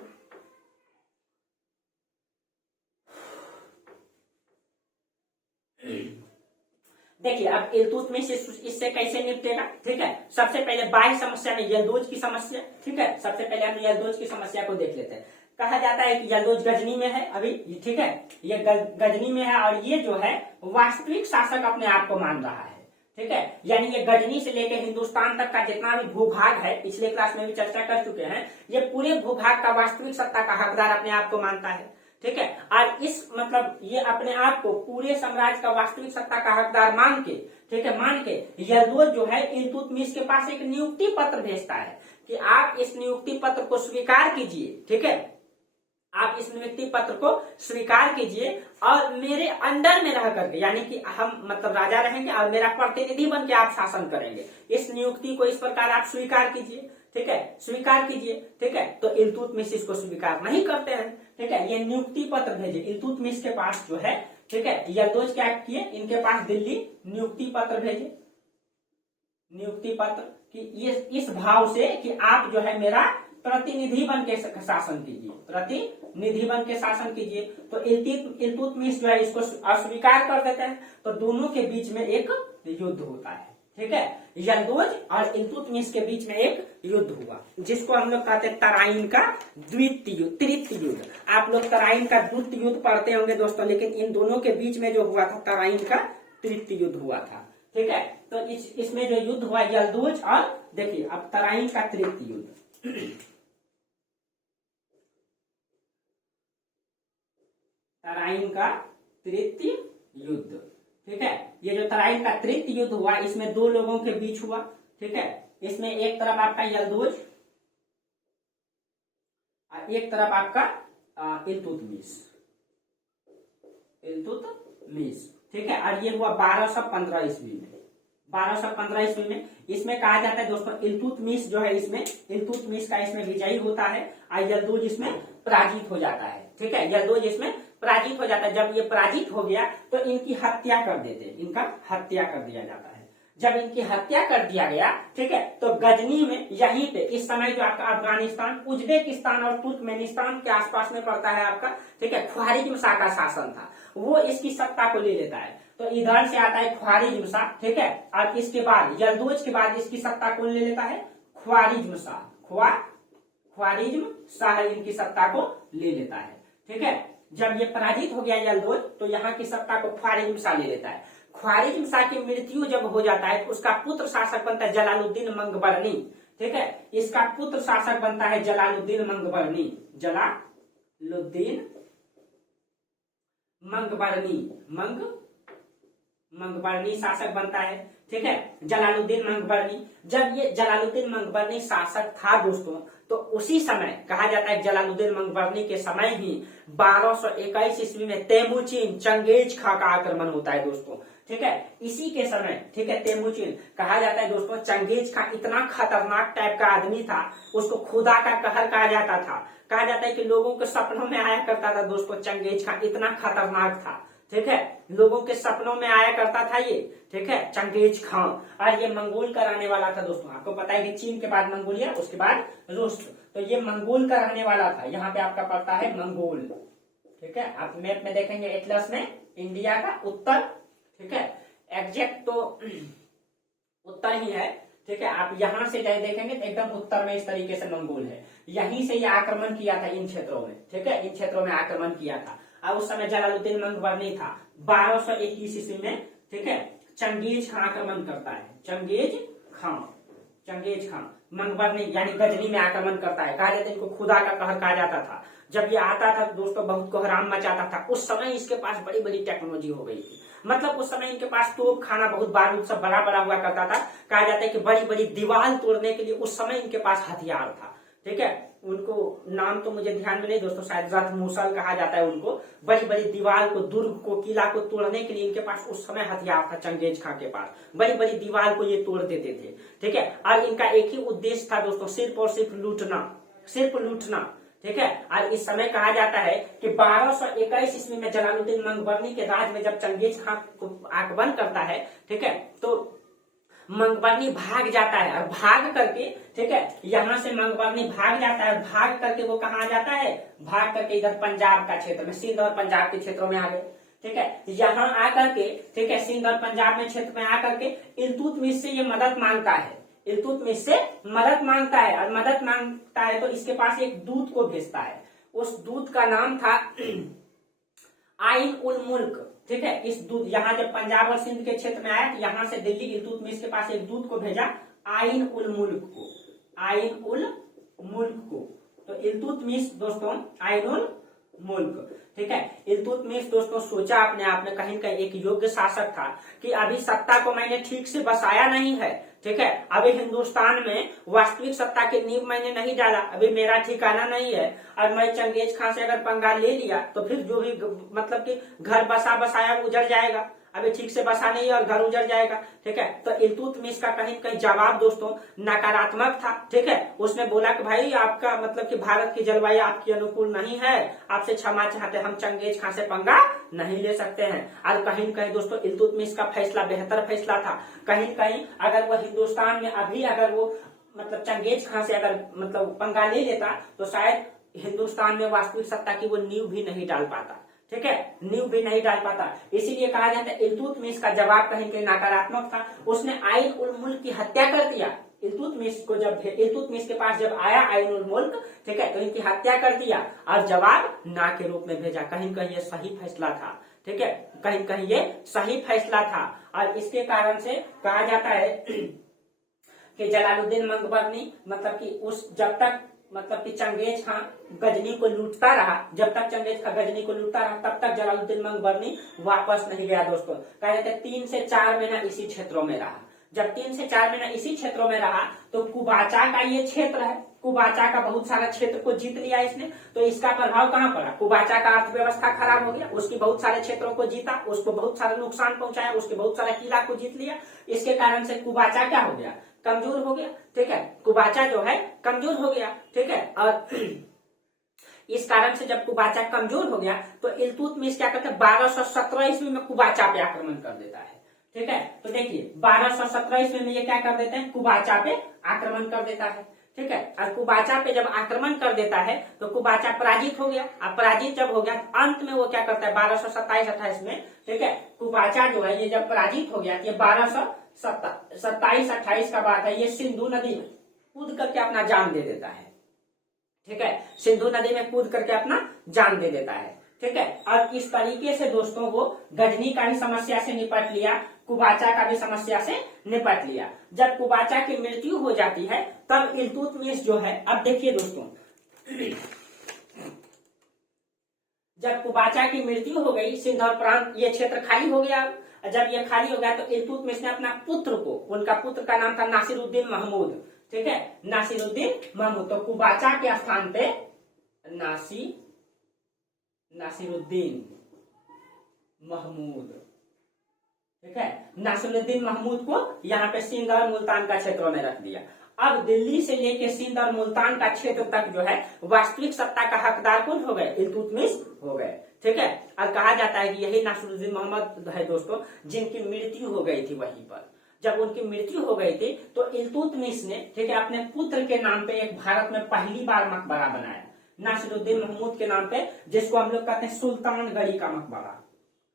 देखिए अब इल्तुतमिश इससे कैसे निपटेगा, ठीक है। सबसे पहले बाह्य समस्या में यलदोज की समस्या, ठीक है, सबसे पहले हम यलदोज की समस्या को देख लेते हैं। कहा जाता है कि यलदोज गजनी में है अभी, ठीक है, ये गजनी में है और ये जो है वास्तविक शासक अपने आप को मान रहा है, ठीक है। यानी ये गजनी से लेकर हिंदुस्तान तक का जितना भी भूभाग है, पिछले क्लास में भी चर्चा कर चुके हैं, ये पूरे भूभाग का वास्तविक सत्ता का हकदार अपने आप को मानता है, ठीक है। और इस मतलब ये अपने आप को पूरे साम्राज्य का वास्तविक सत्ता का हकदार मान के, ठीक है, मान के यलदोज जो है इल्तुतमिश के पास एक नियुक्ति पत्र भेजता है कि आप इस नियुक्ति पत्र को स्वीकार कीजिए, ठीक है, आप इस नियुक्ति पत्र को स्वीकार कीजिए और मेरे अंडर में रह करके, यानी कि हम मतलब राजा रहेंगे और मेरा प्रतिनिधि बन के आप शासन करेंगे। इस नियुक्ति को इस प्रकार आप स्वीकार कीजिए, ठीक है, स्वीकार कीजिए, ठीक है। तो इल्तुतमिश इसको स्वीकार नहीं करते हैं, ठीक है। ये नियुक्ति पत्र भेजे इल्तुतमिश के पास जो है, ठीक है। यलदोज क्या किए, इनके पास दिल्ली नियुक्ति पत्र भेजे, नियुक्ति पत्र कि इस भाव से कि आप जो है मेरा प्रतिनिधि बन के शासन कीजिए, प्रतिनिधि निधि के शासन कीजिए। तो इल्तुतमिश जो है इसको अस्वीकार कर देते हैं, तो दोनों के बीच में एक युद्ध होता है। ठीक है, यल्दोज और इल्तुतमिश के बीच में एक युद्ध हुआ, जिसको हम लोग कहते हैं तराइन का द्वितीय युद्ध, तृतीय युद्ध। आप लोग तराइन का द्वितीय युद्ध पढ़ते होंगे दोस्तों, लेकिन इन दोनों के बीच में जो हुआ था तराइन का तृतीय युद्ध हुआ था। ठीक है, तो इसमें जो युद्ध हुआ यल्दोज और देखिए अब तराइन का तृतीय युद्ध। तराइन का तृतीय युद्ध। ठीक है, ये जो तराइन का तृतीय युद्ध हुआ इसमें दो लोगों के बीच हुआ। ठीक है, इसमें एक तरफ आपका यल्दोज और एक तरफ आपका इल्तुतमिश। ठीक है, और ये हुआ 1215 ईस्वी में। 1215 ईस्वी में इसमें कहा जाता है दोस्तों इल्तुतमिश जो है इसमें इल्तुतमिश का इसमें विजयी होता है और यल्दोज इसमें पराजित हो जाता है। ठीक है, यल्दोज इसमें पराजित हो जाता है। जब ये पराजित हो गया तो इनकी हत्या कर देते, इनका हत्या कर दिया जाता है। जब इनकी हत्या कर दिया गया, ठीक है, तो गजनी में यहीं पे इस समय जो आपका अफगानिस्तान, उज्बेकिस्तान और तुर्कमेनिस्तान के आसपास में पड़ता है आपका, ठीक है, ख्वारिज्म शाह का शासन था, वो इसकी सत्ता को ले लेता है। तो इधर से आता है ख्वारिज्म शाह। ठीक है, और इसके बाद यल्दोज के बाद इसकी सत्ता कौन ले लेता है? ख्वारिज्म शाह। ख्वारिज्म शाह इनकी सत्ता को ले लेता है। ठीक है, जब ये पराजित हो गया यल्दोज तो यहाँ की सत्ता को ख्वारिज्म शाह ले लेता है। ख्वारिज्म शाह की मृत्यु जब हो जाता है तो उसका पुत्र शासक बनता है जलालुद्दीन मंगबरनी। ठीक है, इसका पुत्र शासक बनता है जलालुद्दीन मंगबरनी। जलालुद्दीन मंगबरनी शासक बनता है। ठीक है, जलालुद्दीन मंगबरनी। जब ये जलालुद्दीन मंगबरनी शासक था दोस्तों, तो उसी समय कहा जाता है जलालुद्दीन मंगबरनी के समय ही 1221 ईस्वी में तेमुचिन चंगेज खां का आक्रमण होता है दोस्तों। ठीक है, इसी के समय, ठीक है, तेमुचिन कहा जाता है दोस्तों चंगेज खां इतना खतरनाक टाइप का आदमी था, उसको खुदा का कहर कहा जाता था। कहा जाता है कि लोगों के सपनों में आया करता था दोस्तों चंगेज खां, इतना खतरनाक था। ठीक है, लोगों के सपनों में आया करता था ये। ठीक है, चंगेज खां। और ये मंगोल का रहने वाला था दोस्तों। आपको पता है कि चीन के बाद मंगोलिया, उसके बाद रूस, तो ये मंगोल का रहने वाला था। यहाँ पे आपका पड़ता है मंगोल। ठीक है, आप मैप में देखेंगे एटलस में इंडिया का उत्तर, ठीक है, एग्जैक्ट तो उत्तर ही है। ठीक है, आप यहाँ से देखेंगे तो एकदम उत्तर में इस तरीके से मंगोल है। यहीं से ये आक्रमण किया था इन क्षेत्रों में। ठीक है, इन क्षेत्रों में आक्रमण किया था। और उस समय जलालुद्दीन मंगबरनी था। 1221 ईस्वी में, ठीक है, चंगेज खां आक्रमण करता है। चंगेज खां मंगबरनी यानी गजनी में आक्रमण करता है। कहा जाता है इनको खुदा का कहर कहा जाता था। जब ये आता था दोस्तों बहुत कोहराम मचाता था। उस समय इसके पास बड़ी बड़ी टेक्नोलॉजी हो गई थी। मतलब उस समय इनके पास तोप खाना, बहुत बारूद सब बड़ा बड़ा हुआ करता था। कहा जाता है कि बड़ी बड़ी दीवार तोड़ने के लिए उस समय इनके पास हथियार था। ठीक है, उनको नाम तो मुझे ध्यान में नहीं दोस्तों, शायद रथ मूसल कहा जाता है उनको। बड़ी बड़ी दीवार को, दुर्ग को, किला को तोड़ने के लिए इनके पास उस समय हथियार था चंगेज खां के पास। बड़ी बड़ी दीवार को ये तोड़ देते थे। ठीक है, और इनका एक ही उद्देश्य था दोस्तों, सिर्फ और सिर्फ लूटना। ठीक है, और इस समय कहा जाता है कि 1221 ईस्वी में जलालुद्दीन मंगबरनी के राज में जब चंगेज खां को आक्रमण करता है, ठीक है, तो मंगबरनी भाग जाता है। और भाग करके, ठीक है, यहाँ से मंगबरनी भाग जाता है। भाग करके वो कहाँ जाता है? भाग करके इधर पंजाब का क्षेत्र में, सिंध और पंजाब के क्षेत्रों में आ गए। ठीक है, यहाँ आकर के, ठीक है, सिंध और पंजाब में क्षेत्र में आकर के इल्तुतमिश से ये मदद मांगता है। इल्तुतमिश से मदद मांगता है, और मदद मांगता है तो इसके पास एक दूत को भेजता है। उस दूत का नाम था आइन उल मुल्क। ठीक है, इस दूत यहाँ जब पंजाब और सिंध के क्षेत्र में आया तो यहाँ से दिल्ली इल्तुतमिश के पास एक दूत को भेजा, आइन उल मुल्क को। तो इल्तुतमिश दोस्तों, आइन उल मुल्क, ठीक है, इल्तुतमिश दोस्तों सोचा अपने आप में कहीं कहीं एक योग्य शासक था कि अभी सत्ता को मैंने ठीक से बसाया नहीं है। ठीक है, अभी हिंदुस्तान में वास्तविक सत्ता की नींव मैंने नहीं डाला, अभी मेरा ठिकाना नहीं है। और मैं चंगेज खां से अगर पंगा ले लिया तो फिर जो भी मतलब कि घर बसाया उजड़ जाएगा। अभी ठीक से बसा नहीं है और घर उजड़ जाएगा। ठीक है, तो इल्तुतमिश का कहीं कहीं जवाब दोस्तों नकारात्मक था। ठीक है, उसने बोला कि भाई आपका मतलब कि भारत की जलवायु आपके अनुकूल नहीं है, आपसे क्षमा चाहते, हम चंगेज खां से पंगा नहीं ले सकते हैं। और कहीं कहीं दोस्तों इल्तुतमिश का फैसला बेहतर फैसला था। कहीं कहीं अगर वो हिंदुस्तान में अभी अगर वो मतलब चंगेज खां से अगर मतलब पंगा ले लेता तो शायद हिंदुस्तान में वास्तविक सत्ता की वो नींव भी नहीं डाल पाता, ठीक है, नींव भी नहीं डाल पाता। इसीलिए कहा जाता है इल्तुतमिश का जवाब कहीं कहीं नकारात्मक था। उसने आइन उल मुल्क की हत्या कर दिया। इल्तुतमिश को जब इल्तुतमिश के पास जब आया आइन उल मुल्क, ठीक है, तो इनकी हत्या कर दिया और जवाब ना के रूप में भेजा। कहीं कहीं ये सही फैसला था, ठीक है, कहीं कहीं ये सही फैसला था। और इसके कारण से कहा जाता है कि जलालुद्दीन मंगबरनी मतलब कि उस जब तक मतलब कि चंगेज खां गजनी को लूटता रहा, जब तक चंगेज खां गजनी को लूटता रहा तब तक जलालुद्दीन मंगबरनी वापस नहीं गया। दोस्तों कहा जाता है 3 से 4 महीना इसी क्षेत्रों में रहा। जब 3 से 4 महीना इसी क्षेत्रों में रहा तो कुबाचा का ये क्षेत्र है, कुबाचा का बहुत सारा क्षेत्र को जीत लिया इसने। तो इसका प्रभाव कहाँ पड़ा? कुबाचा का अर्थव्यवस्था खराब हो गया, उसकी बहुत सारे क्षेत्रों को जीता, उसको बहुत सारा नुकसान पहुंचाया, उसके बहुत सारा किला को जीत लिया। इसके कारण से कुबाचा क्या हो गया? कमजोर हो गया, ठीक है, कुबाचा जो है कमजोर हो गया, ठीक है। और इस कारण से जब कुबाचा कमजोर हो गया तो इल्तुतमिश क्या करते हैं 1217 ईस्वी में कुबाचा पे आक्रमण कर देता है, ठीक है। तो देखिए 1217 ईस्वी में ये क्या कर देते हैं? कुबाचा पे आक्रमण कर देता है, ठीक है। और कुबाचा पे जब आक्रमण कर देता है तो कुबाचा पराजित हो गया। अब पराजित जब हो गया अंत में वो क्या करता है 1227-28 में, ठीक है, कुबाचा जो है ये जब पराजित हो गया, ये 1227-28 का बात है, ये सिंधु नदी में कूद करके अपना जान दे देता है, ठीक है, सिंधु नदी में कूद करके अपना जान दे देता है, ठीक है। और इस तरीके से दोस्तों वो गजनी का भी समस्या से निपट लिया, कुबाचा का भी समस्या से निपट लिया। जब कुबाचा की मृत्यु हो जाती है तब इल्तुतमिश जो है, अब देखिए दोस्तों, जब कुबाचा की मृत्यु हो गई सिंध और प्रांत ये क्षेत्र खाली हो गया। जब ये खाली हो गया तो इल्तुतमिश ने अपना पुत्र को, उनका पुत्र का नाम था नासिरुद्दीन महमूद, ठीक है, नासिरुद्दीन महमूद। तो कुबाचा के स्थान पे नासिरुद्दीन महमूद, ठीक है, नासिरुद्दीन महमूद को यहाँ पे सिंध और मुल्तान का क्षेत्रों में रख दिया। अब दिल्ली से लेके सिंध और मुल्तान का क्षेत्र तक जो है वास्तविक सत्ता का हकदार कौन हो गए? इल्तुतमिश हो गए, ठीक है। और कहा जाता है कि यही नासिरुद्दीन मोहम्मद है दोस्तों जिनकी मृत्यु हो गई थी वहीं पर। जब उनकी मृत्यु हो गई थी तो इल्तुतमिश ने, ठीक है, अपने पुत्र के नाम पे एक भारत में पहली बार मकबरा बनाया नासिरुद्दीन महमूद के नाम पे, जिसको हम लोग कहते हैं सुल्तानगढ़ी का मकबरा,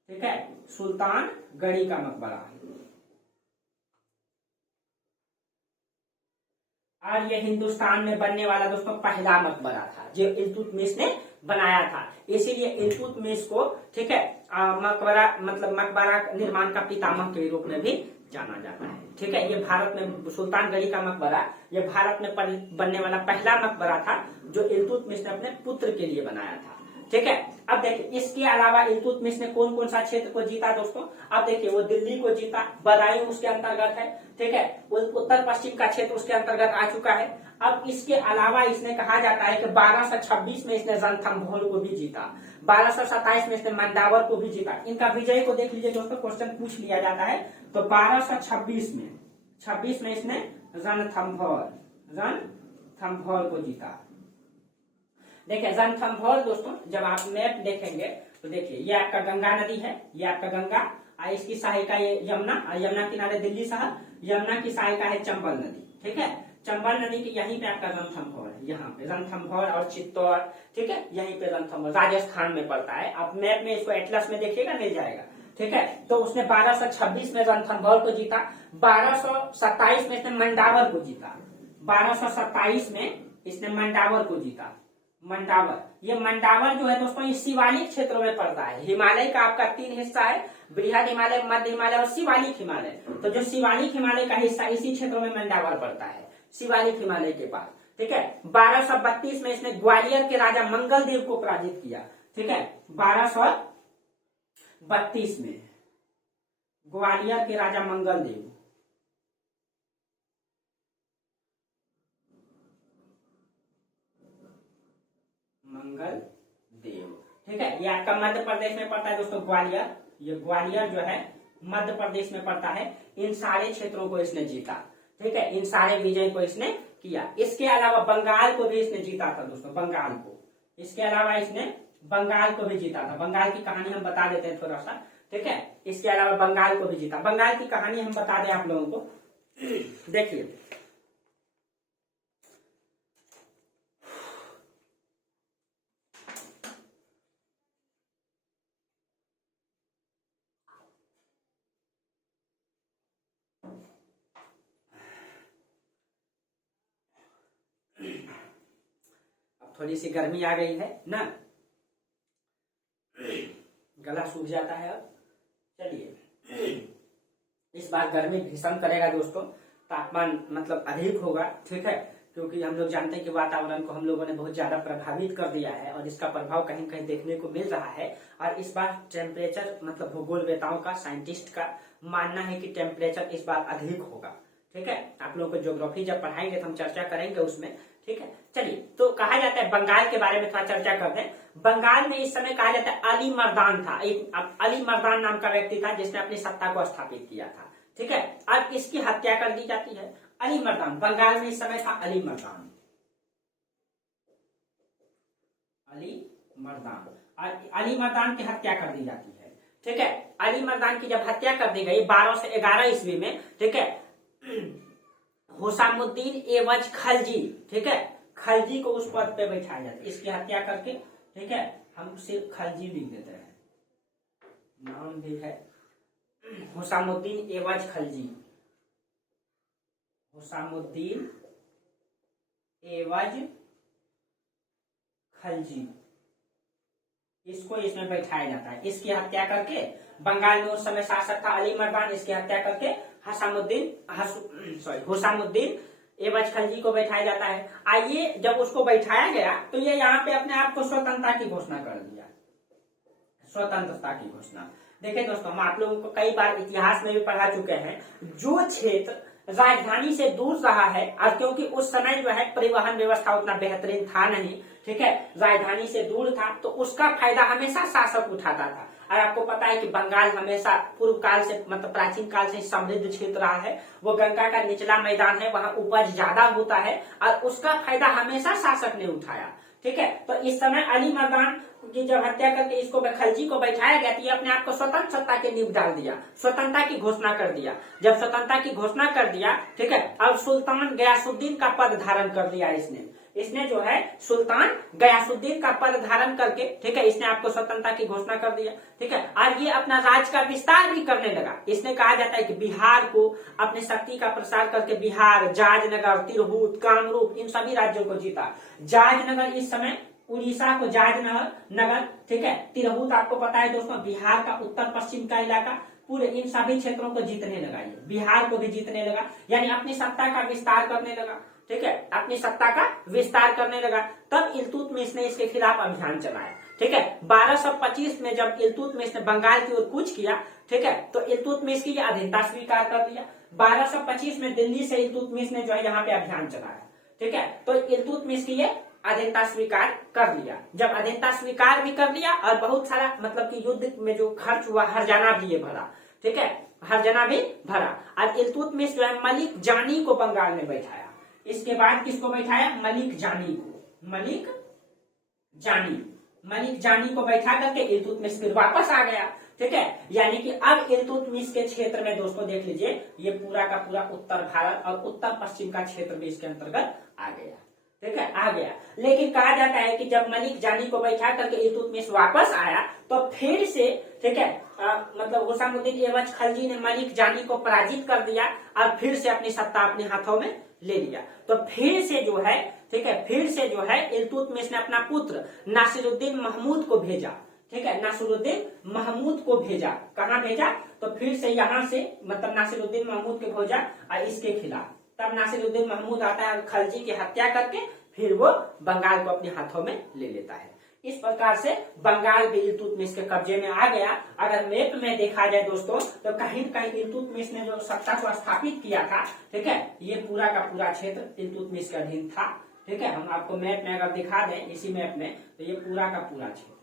ठीक है, सुल्तानगढ़ी का मकबरा। और ये हिंदुस्तान में बनने वाला दोस्तों पहला मकबरा था जो इल्तुतमिश ने बनाया था। इसीलिए इल्तुतमिश को, ठीक है, मकबरा मतलब मकबरा निर्माण का पितामह के रूप में भी जाना जाता है, ठीक है। ये भारत में सुल्तानगढ़ी का मकबरा ये भारत में बनने वाला पहला मकबरा था जो इल्तुतमिश ने अपने पुत्र के लिए बनाया था, ठीक है। अब देखिए इसके अलावा इल्तुतमिश ने कौन कौन सा क्षेत्र को जीता दोस्तों? अब देखिए वो दिल्ली को जीता, बदायूं उसके अंतर्गत है, ठीक है, उत्तर पश्चिम का क्षेत्र उसके अंतर्गत आ चुका है। अब इसके अलावा इसने कहा जाता है कि 1226 में इसने रणथंभौर को भी जीता, 1227 में इसने मंडावर को भी जीता। इनका विजय को देख लीजिए दोस्तों, क्वेश्चन पूछ लिया जाता है। तो 1226 में इसने रणथंभौर को जीता। देखिए रणथंभौर दोस्तों जब आप मैप देखेंगे तो देखिए ये आपका गंगा नदी है, ये आपका गंगा, और इसकी सहायिका ये यमुना, और यमुना किनारे दिल्ली शहर, यमुना की सहायिका है चंबल नदी, ठीक है। चंबल नदी के यहीं पे आपका रणथंभौर है, यहाँ पे रणथंभौर और चित्तौड़, ठीक है, यहीं पे रणथंभौर राजस्थान में पड़ता है। आप मैप में इसको एटलस में देखिएगा मिल जाएगा, ठीक है। तो उसने 1226 में रणथंभौर को जीता, 1227 में इसने मंडावर को जीता, 1227 में इसने मंडावर को जीता। मंडावर, ये मंडावर जो है दोस्तों ये शिवालिक क्षेत्रों में पड़ता है। हिमालय का आपका 3 हिस्सा है, बृहद हिमालय, मध्य हिमालय और शिवालिक हिमालय। तो जो शिवालिक हिमालय का हिस्सा इसी क्षेत्रों में मंडावर पड़ता है, शिवालिक हिमालय के पास, ठीक है। 1232 में इसने ग्वालियर के राजा मंगलदेव को पराजित किया, ठीक है, 1232 में ग्वालियर के राजा मंगलदेव, ठीक है। ये आपका मध्य प्रदेश में पड़ता है दोस्तों ग्वालियर, ये ग्वालियर जो है मध्य प्रदेश में पड़ता है। इन सारे क्षेत्रों को इसने जीता, ठीक है, इन सारे विजय को इसने किया। इसके अलावा बंगाल को भी इसने जीता था दोस्तों, बंगाल को, इसके अलावा इसने बंगाल को भी जीता था। बंगाल की कहानी हम बता देते हैं थोड़ा सा, ठीक है। इसके अलावा बंगाल को भी जीता। बंगाल की कहानी हम बता दें आप लोगों को, देखिए थोड़ी सी गर्मी आ गई है ना, गला सूख जाता है। अब चलिए, इस बार गर्मी भीषण करेगा दोस्तों, तापमान मतलब अधिक होगा, ठीक है, क्योंकि हम लोग जानते हैं कि वातावरण को हम लोगों ने बहुत ज्यादा प्रभावित कर दिया है और इसका प्रभाव कहीं कहीं देखने को मिल रहा है। और इस बार टेम्परेचर मतलब भूगोलवेताओं का, साइंटिस्ट का मानना है कि टेम्परेचर इस बार अधिक होगा, ठीक है। आप लोगों को ज्योग्राफी जब पढ़ाएंगे तो हम चर्चा करेंगे उसमें, ठीक है। चलिए, तो कहा जाता है बंगाल के बारे में थोड़ा चर्चा करते हैं। बंगाल में इस समय कहा जाता है अली मर्दान था, एक अली मर्दान नाम का व्यक्ति था जिसने अपनी सत्ता को स्थापित किया था, ठीक है। अब इसकी हत्या कर दी जाती है। अली मर्दान, बंगाल में इस समय था अली मर्दान, अली मर्दान, अली मर्दान की हत्या कर दी जाती है, ठीक है। अली मर्दान की जब हत्या कर दी गई 1211 ईस्वी में, ठीक है, हुसामुद्दीन एवज खलजी, ठीक है, खलजी को उस पद पे बैठाया जाता है इसकी हत्या करके, ठीक है। हम सिर्फ खलजी लिख देते हैं, नाम भी है हुसामुद्दीन एवज खलजी, हुसामुद्दीन एवज खलजी, इसको इसमें बैठाया जाता है। इसकी हत्या करके, बंगाल में उस समय शासक था अली मर्दान, इसकी हत्या करके हुसामुद्दीन एवज खलजी को बैठाया जाता है। आइए, जब उसको बैठाया गया तो ये यहाँ पे अपने आप को स्वतंत्रता की घोषणा कर दिया, स्वतंत्रता की घोषणा। देखिए दोस्तों, हम आप लोगों को कई बार इतिहास में भी पढ़ा चुके हैं, जो क्षेत्र राजधानी से दूर रहा है, और क्योंकि उस समय जो है परिवहन व्यवस्था उतना बेहतरीन था नहीं, ठीक है, राजधानी से दूर था, तो उसका फायदा हमेशा शासक उठाता था। और आपको पता है कि बंगाल हमेशा पूर्व काल से मतलब प्राचीन काल से समृद्ध क्षेत्र रहा है, वो गंगा का निचला मैदान है, वहां उपज ज्यादा होता है और उसका फायदा हमेशा शासक ने उठाया, ठीक है। तो इस समय अली मर्दान की जब हत्या करके इसको खलजी को बैठाया गया तो ये अपने आप को स्वतंत्र सत्ता के नींव डाल दिया, स्वतंत्रता की घोषणा कर दिया। जब स्वतंत्रता की घोषणा कर दिया, ठीक है, अब सुल्तान गयासुद्दीन का पद धारण कर दिया इसने जो है सुल्तान गयासुद्दीन का पद धारण करके, ठीक है, इसने आपको स्वतंत्रता की घोषणा कर दिया, ठीक है। और ये अपना राज का विस्तार भी करने लगा। इसने कहा जाता है कि बिहार को अपने शक्ति का प्रसार करके बिहार, जाजनगर, तिरहुत, कामरूप, इन सभी राज्यों को जीता। जाजनगर इस समय उड़ीसा को जाजनगर, ठीक है, तिरहुत आपको पता है दोस्तों बिहार का उत्तर पश्चिम का इलाका, पूरे इन सभी क्षेत्रों को जीतने लगा, ये बिहार को भी जीतने लगा, यानी अपनी सत्ता का विस्तार करने लगा, ठीक है, अपनी सत्ता का विस्तार करने लगा। तब इल्तुतमिश ने इसके खिलाफ अभियान चलाया, ठीक है। 1225 में जब इल्तुतमिश ने बंगाल की ओर कूच किया, ठीक है, तो इल्तुतमिश की अधीनता स्वीकार कर दिया। 1225 में दिल्ली से इल्तुतमिश ने जो है यहाँ पे अभियान चलाया, ठीक है, तो इल्तुतमिश की ये अधीनता स्वीकार कर लिया। जब अधीनता स्वीकार भी कर लिया और बहुत सारा मतलब कि युद्ध में जो खर्च हुआ हरजाना भी ये भरा, ठीक है, हरजाना भी भरा। और इल्तुतमिश जो है मलिक जानी को बंगाल में बैठाया। इसके बाद किसको बैठाया? मलिक जानी को, मलिक जानी को बैठा करके इल्तुतमिश फिर वापस आ गया, ठीक है। यानी कि अब इल्तुतमिश के क्षेत्र में दोस्तों देख लीजिए, ये पूरा का पूरा उत्तर भारत और उत्तर पश्चिम का क्षेत्र भी इसके अंतर्गत आ गया, ठीक है, आ गया। लेकिन कहा जाता है कि जब मलिक जानी को बैठा करके इल्तुतमिश वापस आया तो फिर से, ठीक है, मतलब हुसामुद्दीन एवज खलजी ने मलिक जानी को पराजित कर दिया और फिर से अपनी सत्ता अपने हाथों में ले लिया। तो फिर से जो है, ठीक है, फिर से जो है इल्तुतमिश ने अपना पुत्र नासिरुद्दीन महमूद को भेजा, ठीक है, नासिरुद्दीन महमूद को भेजा। कहाँ भेजा? तो फिर से यहाँ से मतलब नासिरुद्दीन महमूद के भेजा और इसके खिलाफ। तब नासिरुद्दीन महमूद आता है खलजी की हत्या करके फिर वो बंगाल को अपने हाथों में ले लेता है। इस प्रकार से बंगाल भी इल्तुतमिश के कब्जे में आ गया। अगर मैप में देखा जाए दोस्तों तो कहीं न कहीं इल्तुतमिश ने जो सत्ता को स्थापित किया था, ठीक है, ये पूरा का पूरा क्षेत्र इल्तुतमिश के अधीन था, ठीक है। हम आपको मैप में अगर दिखा दें इसी मैप में तो ये पूरा का पूरा क्षेत्र,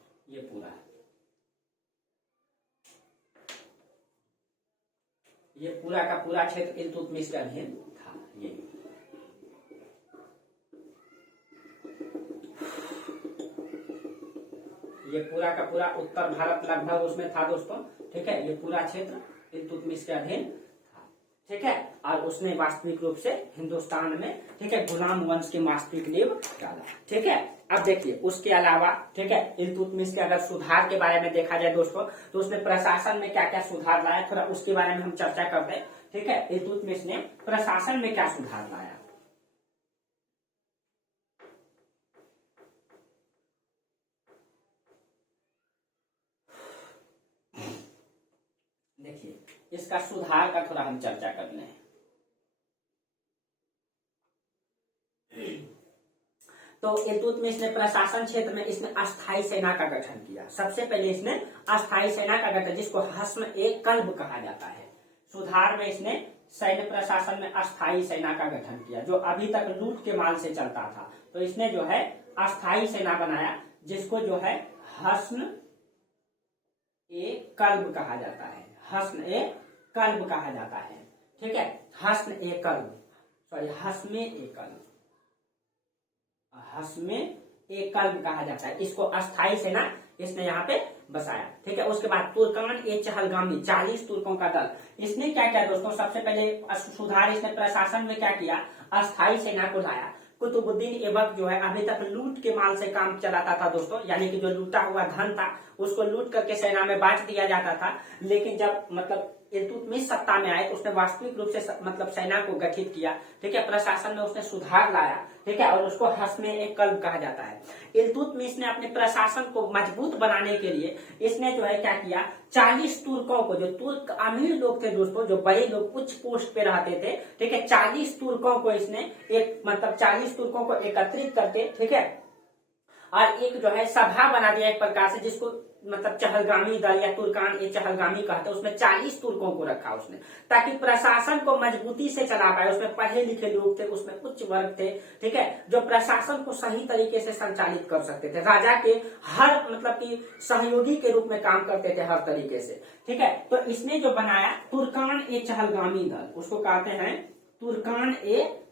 ये पूरा का पूरा क्षेत्र इल्तुतमिश के अधीन था। ये पूरा का पूरा उत्तर भारत लगभग उसमें था दोस्तों, ठीक है, ये पूरा क्षेत्र इल्तुतमिश के अधीन था, ठीक है। और उसने वास्तविक रूप से हिंदुस्तान में, ठीक है, गुलाम वंश की वास्तविक नींव डाला, ठीक है। अब देखिए उसके अलावा, ठीक है, इल्तुतमिश के अगर सुधार के बारे में देखा जाए दोस्तों तो उसने प्रशासन में क्या क्या सुधार लाया, थोड़ा उसके बारे में हम चर्चा करते हैं, ठीक है। इल्तुतमिश ने प्रशासन में क्या सुधार लाया? देखिए इसका सुधार का थोड़ा हम चर्चा कर लें। तो इल्तुतमिश ने प्रशासन क्षेत्र में इसने अस्थायी सेना का गठन किया। सबसे पहले इसने अस्थायी सेना का गठन, जिसको हस्म-ए-कल्ब कहा जाता है। सुधार में इसने सैन्य प्रशासन में अस्थायी सेना का गठन किया, जो अभी तक लूट के माल से चलता था। तो इसने जो है अस्थायी सेना बनाया, जिसको जो है हस्म-ए-कल्ब कहा जाता है। हस्म-ए-कल्ब कहा जाता है, ठीक है। हस्म-ए-कल्ब, सॉरी हस्मे-ए-कल्ब, हस्मे-ए-कल्ब कहा जाता है। इसको अस्थायी सेना इसने यहाँ पे बसाया, ठीक है। उसके बाद तुर्कान-ए-चहलगामी, 40 तुर्कों का दल। इसने क्या किया दोस्तों, सबसे पहले सुधार इसने प्रशासन में क्या किया, अस्थायी सेना को लाया। कुतुबुद्दीन ऐबक जो है अभी तक लूट के माल से काम चलाता था दोस्तों, यानी कि जो लूटा हुआ धन था उसको लूट करके सेना में बांट दिया जाता था। लेकिन जब मतलब इल्तुतमिश सत्ता में आए तो उसने वास्तविक रूप से मतलब सेना को गठित किया, ठीक है। प्रशासन में उसने सुधार लाया, ठीक है, और उसको हस्मे-ए-कल्ब कहा जाता है। इल्तुतमिश ने अपने प्रशासन को मजबूत बनाने के लिए इसने जो है क्या किया, 40 तुर्कों को, जो तुर्क अमीर लोग थे दोस्तों, जो बड़े लोग उच्च पोस्ट पे रहते थे, ठीक है, 40 तुर्कों को इसने एक मतलब 40 तुर्कों को एकत्रित करके, ठीक है, और एक जो है सभा बना दिया एक प्रकार से, जिसको मतलब चहलगामी दल या तुर्कान-ए-चहलगामी कहते हैं। उसमें 40 तुर्कों को रखा उसने, ताकि प्रशासन को मजबूती से चला पाए। उसमें पढ़े लिखे लोग थे, उसमें उच्च वर्ग थे, ठीक है, जो प्रशासन को सही तरीके से संचालित कर सकते थे। राजा के हर मतलब की सहयोगी के रूप में काम करते थे हर तरीके से, ठीक है। तो इसने जो बनाया तुर्कान-ए-चहलगामी दल, उसको कहते हैं तुर्कान-ए-चहलगामी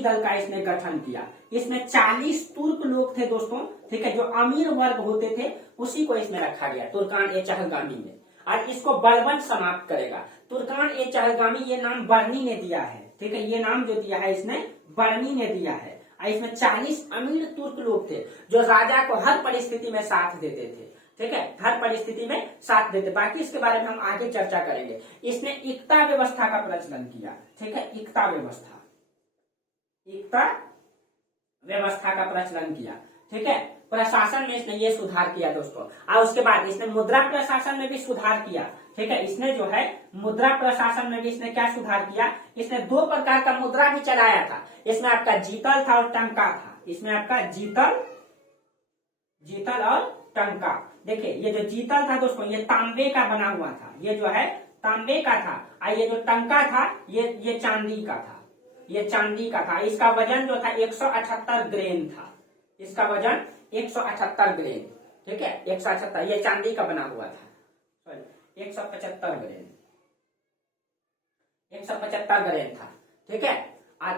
दल का इसने गठन किया। इसमें 40 तुर्क लोग थे दोस्तों, ठीक है, जो अमीर वर्ग होते थे, उसी को इसमें रखा गया तुर्कान-ए-चहलगामी में। और इसको बलबंद समाप्त करेगा। तुर्कान-ए-चहलगामी ये नाम बर्नी ने दिया है, ठीक है, ये नाम जो दिया है इसने बर्नी ने दिया है। और इसमें 40 अमीर तुर्क लोग थे, जो राजा को हर परिस्थिति में साथ देते थे, ठीक है, हर परिस्थिति में साथ देते। बाकी इसके बारे में हम आगे चर्चा करेंगे। इसने इक्ता व्यवस्था का प्रचलन किया, ठीक है, इक्ता व्यवस्था का प्रचलन किया, ठीक है। प्रशासन में इसने ये सुधार किया दोस्तों। और उसके बाद इसने मुद्रा प्रशासन में भी सुधार किया, ठीक है। इसने जो है मुद्रा प्रशासन में भी इसने क्या सुधार किया, इसने 2 प्रकार का मुद्रा भी चलाया था। इसमें आपका जीतल था और टंका था। इसमें आपका जीतल और टंका। देखिए ये जो जीतल था दोस्तों, ये तांबे का बना हुआ था, ये जो है तांबे का था। और ये जो टंका था ये चांदी का था, ये चांदी का था। इसका वजन जो था 178 ग्रेन था। इसका वजन 178 ग्रेन, ठीक है, 178। ये चांदी का बना हुआ था, सॉरी 175 ग्रेन, 175 ग्रेन था, ठीक है। और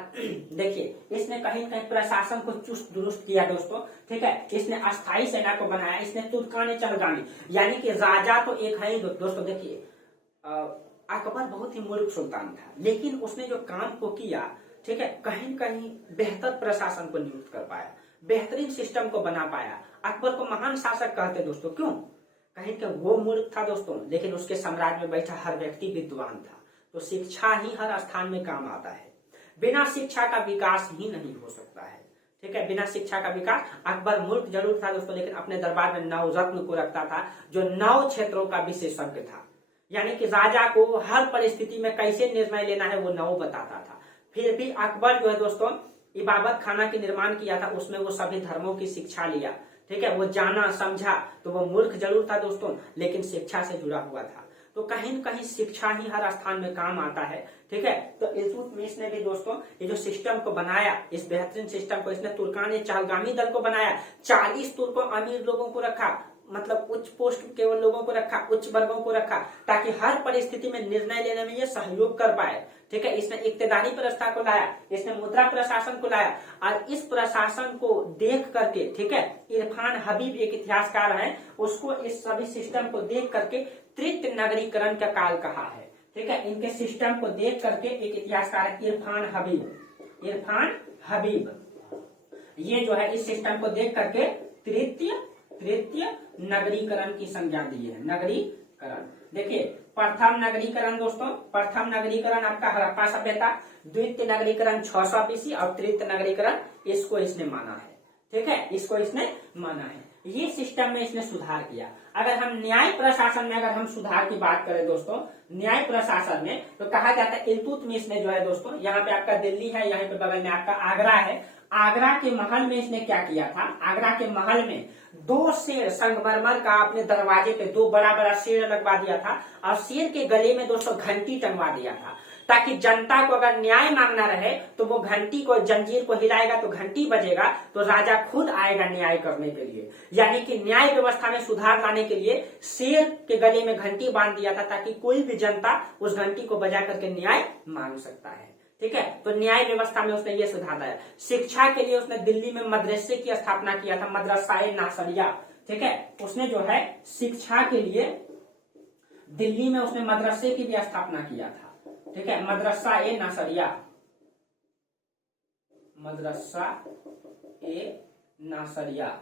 देखिए इसने कहीं कहीं प्रशासन को चुस्त दुरुस्त किया दोस्तों, ठीक है। इसने अस्थायी सेना को बनाया। इसने तुर्कान-ए-चहलगामी, यानी कि राजा तो एक है ही दोस्तों। देखिए अकबर बहुत ही मूर्ख सुल्तान था, लेकिन उसने जो काम को किया, ठीक है, कहीं कहीं बेहतर प्रशासन को नियुक्त कर पाया, बेहतरीन सिस्टम को बना पाया। अकबर को महान शासक कहते दोस्तों, क्यों? कहीं कि वो मूर्ख था दोस्तों, लेकिन उसके साम्राज्य में बैठा हर व्यक्ति विद्वान था। तो शिक्षा ही हर स्थान में काम आता है। बिना शिक्षा का विकास ही नहीं हो सकता है, ठीक है, बिना शिक्षा का विकास। अकबर मूर्ख जरूर था दोस्तों, लेकिन अपने दरबार में 9 रत्न को रखता था, जो 9 क्षेत्रों का विशेषज्ञ था। यानी कि राजा को हर परिस्थिति में कैसे निर्णय लेना है वो 9 बताता था। फिर भी अकबर जो है दोस्तों इबादत खाना के निर्माण किया था, उसमें वो सभी धर्मों की शिक्षा लिया, ठीक है, वो जाना समझा। तो वो मूर्ख जरूर था दोस्तों, लेकिन शिक्षा से जुड़ा हुआ था। तो कहीं न कहीं शिक्षा ही हर स्थान में काम आता है, ठीक है। तो इल्तुतमिश ने भी दोस्तों ये जो सिस्टम को बनाया, इस बेहतरीन सिस्टम को, इसने तुर्कान-ए-चहलगामी दल को बनाया। 40 तुर्कों अमीर लोगों को रखा, मतलब उच्च पोस्ट केवल लोगों को रखा, उच्च वर्गों को रखा, ताकि हर परिस्थिति में निर्णय लेने में ये सहयोग कर पाए, ठीक है। इसने इक्तदारी व्यवस्था को लाया, इसने मुद्रा प्रशासन को लाया। और इस प्रशासन को देख करके, ठीक है, इरफान हबीब एक इतिहासकार है, उसको इस सभी सिस्टम को देख करके तृतीय नगरीकरण का काल कहा है, ठीक है। इनके सिस्टम को देख करके एक इतिहासकार है इरफान हबीब, ये जो है इस सिस्टम को देख करके तृतीय नगरीकरण की संज्ञा दी है। नगरीकरण देखिए, प्रथम नगरीकरण दोस्तों, प्रथम नगरीकरण आपका हड़प्पा सभ्यता, द्वितीय नगरीकरण 600 BC और तृतीय नगरीकरण इसको इसने माना है, ठीक है, इसको इसने माना है। ये सिस्टम में इसने सुधार किया। अगर हम न्याय प्रशासन में अगर हम सुधार की बात करें दोस्तों, न्याय प्रशासन में तो कहा जाता है इल्तुतमिश ने जो है दोस्तों, यहाँ पे आपका दिल्ली है, यहाँ पे बगल में आपका आगरा है, आगरा के महल में इसने क्या किया था, आगरा के महल में 2 शेर संगमरमर का अपने दरवाजे पे 2 बड़ा बड़ा शेर लगवा दिया था और शेर के गले में दोस्तों घंटी टंगवा दिया था, ताकि जनता को अगर न्याय मांगना रहे तो वो घंटी को, जंजीर को हिलाएगा तो घंटी बजेगा, तो राजा खुद आएगा न्याय करने के लिए। यानी कि न्याय व्यवस्था में सुधार लाने के लिए शेर के गले में घंटी बांध दिया था, ताकि कोई भी जनता उस घंटी को बजा करके न्याय मांग सकता है। ठीक है, तो न्याय व्यवस्था में उसने ये सुधार लाया। शिक्षा के लिए उसने दिल्ली में मदरसे की स्थापना किया था, मदरसाए नासरिया। ठीक है, उसने जो है शिक्षा के लिए दिल्ली में उसने मदरसे की भी स्थापना किया था। ठीक है, मदरसा ए नासरिया, मदरसा ए नासरिया,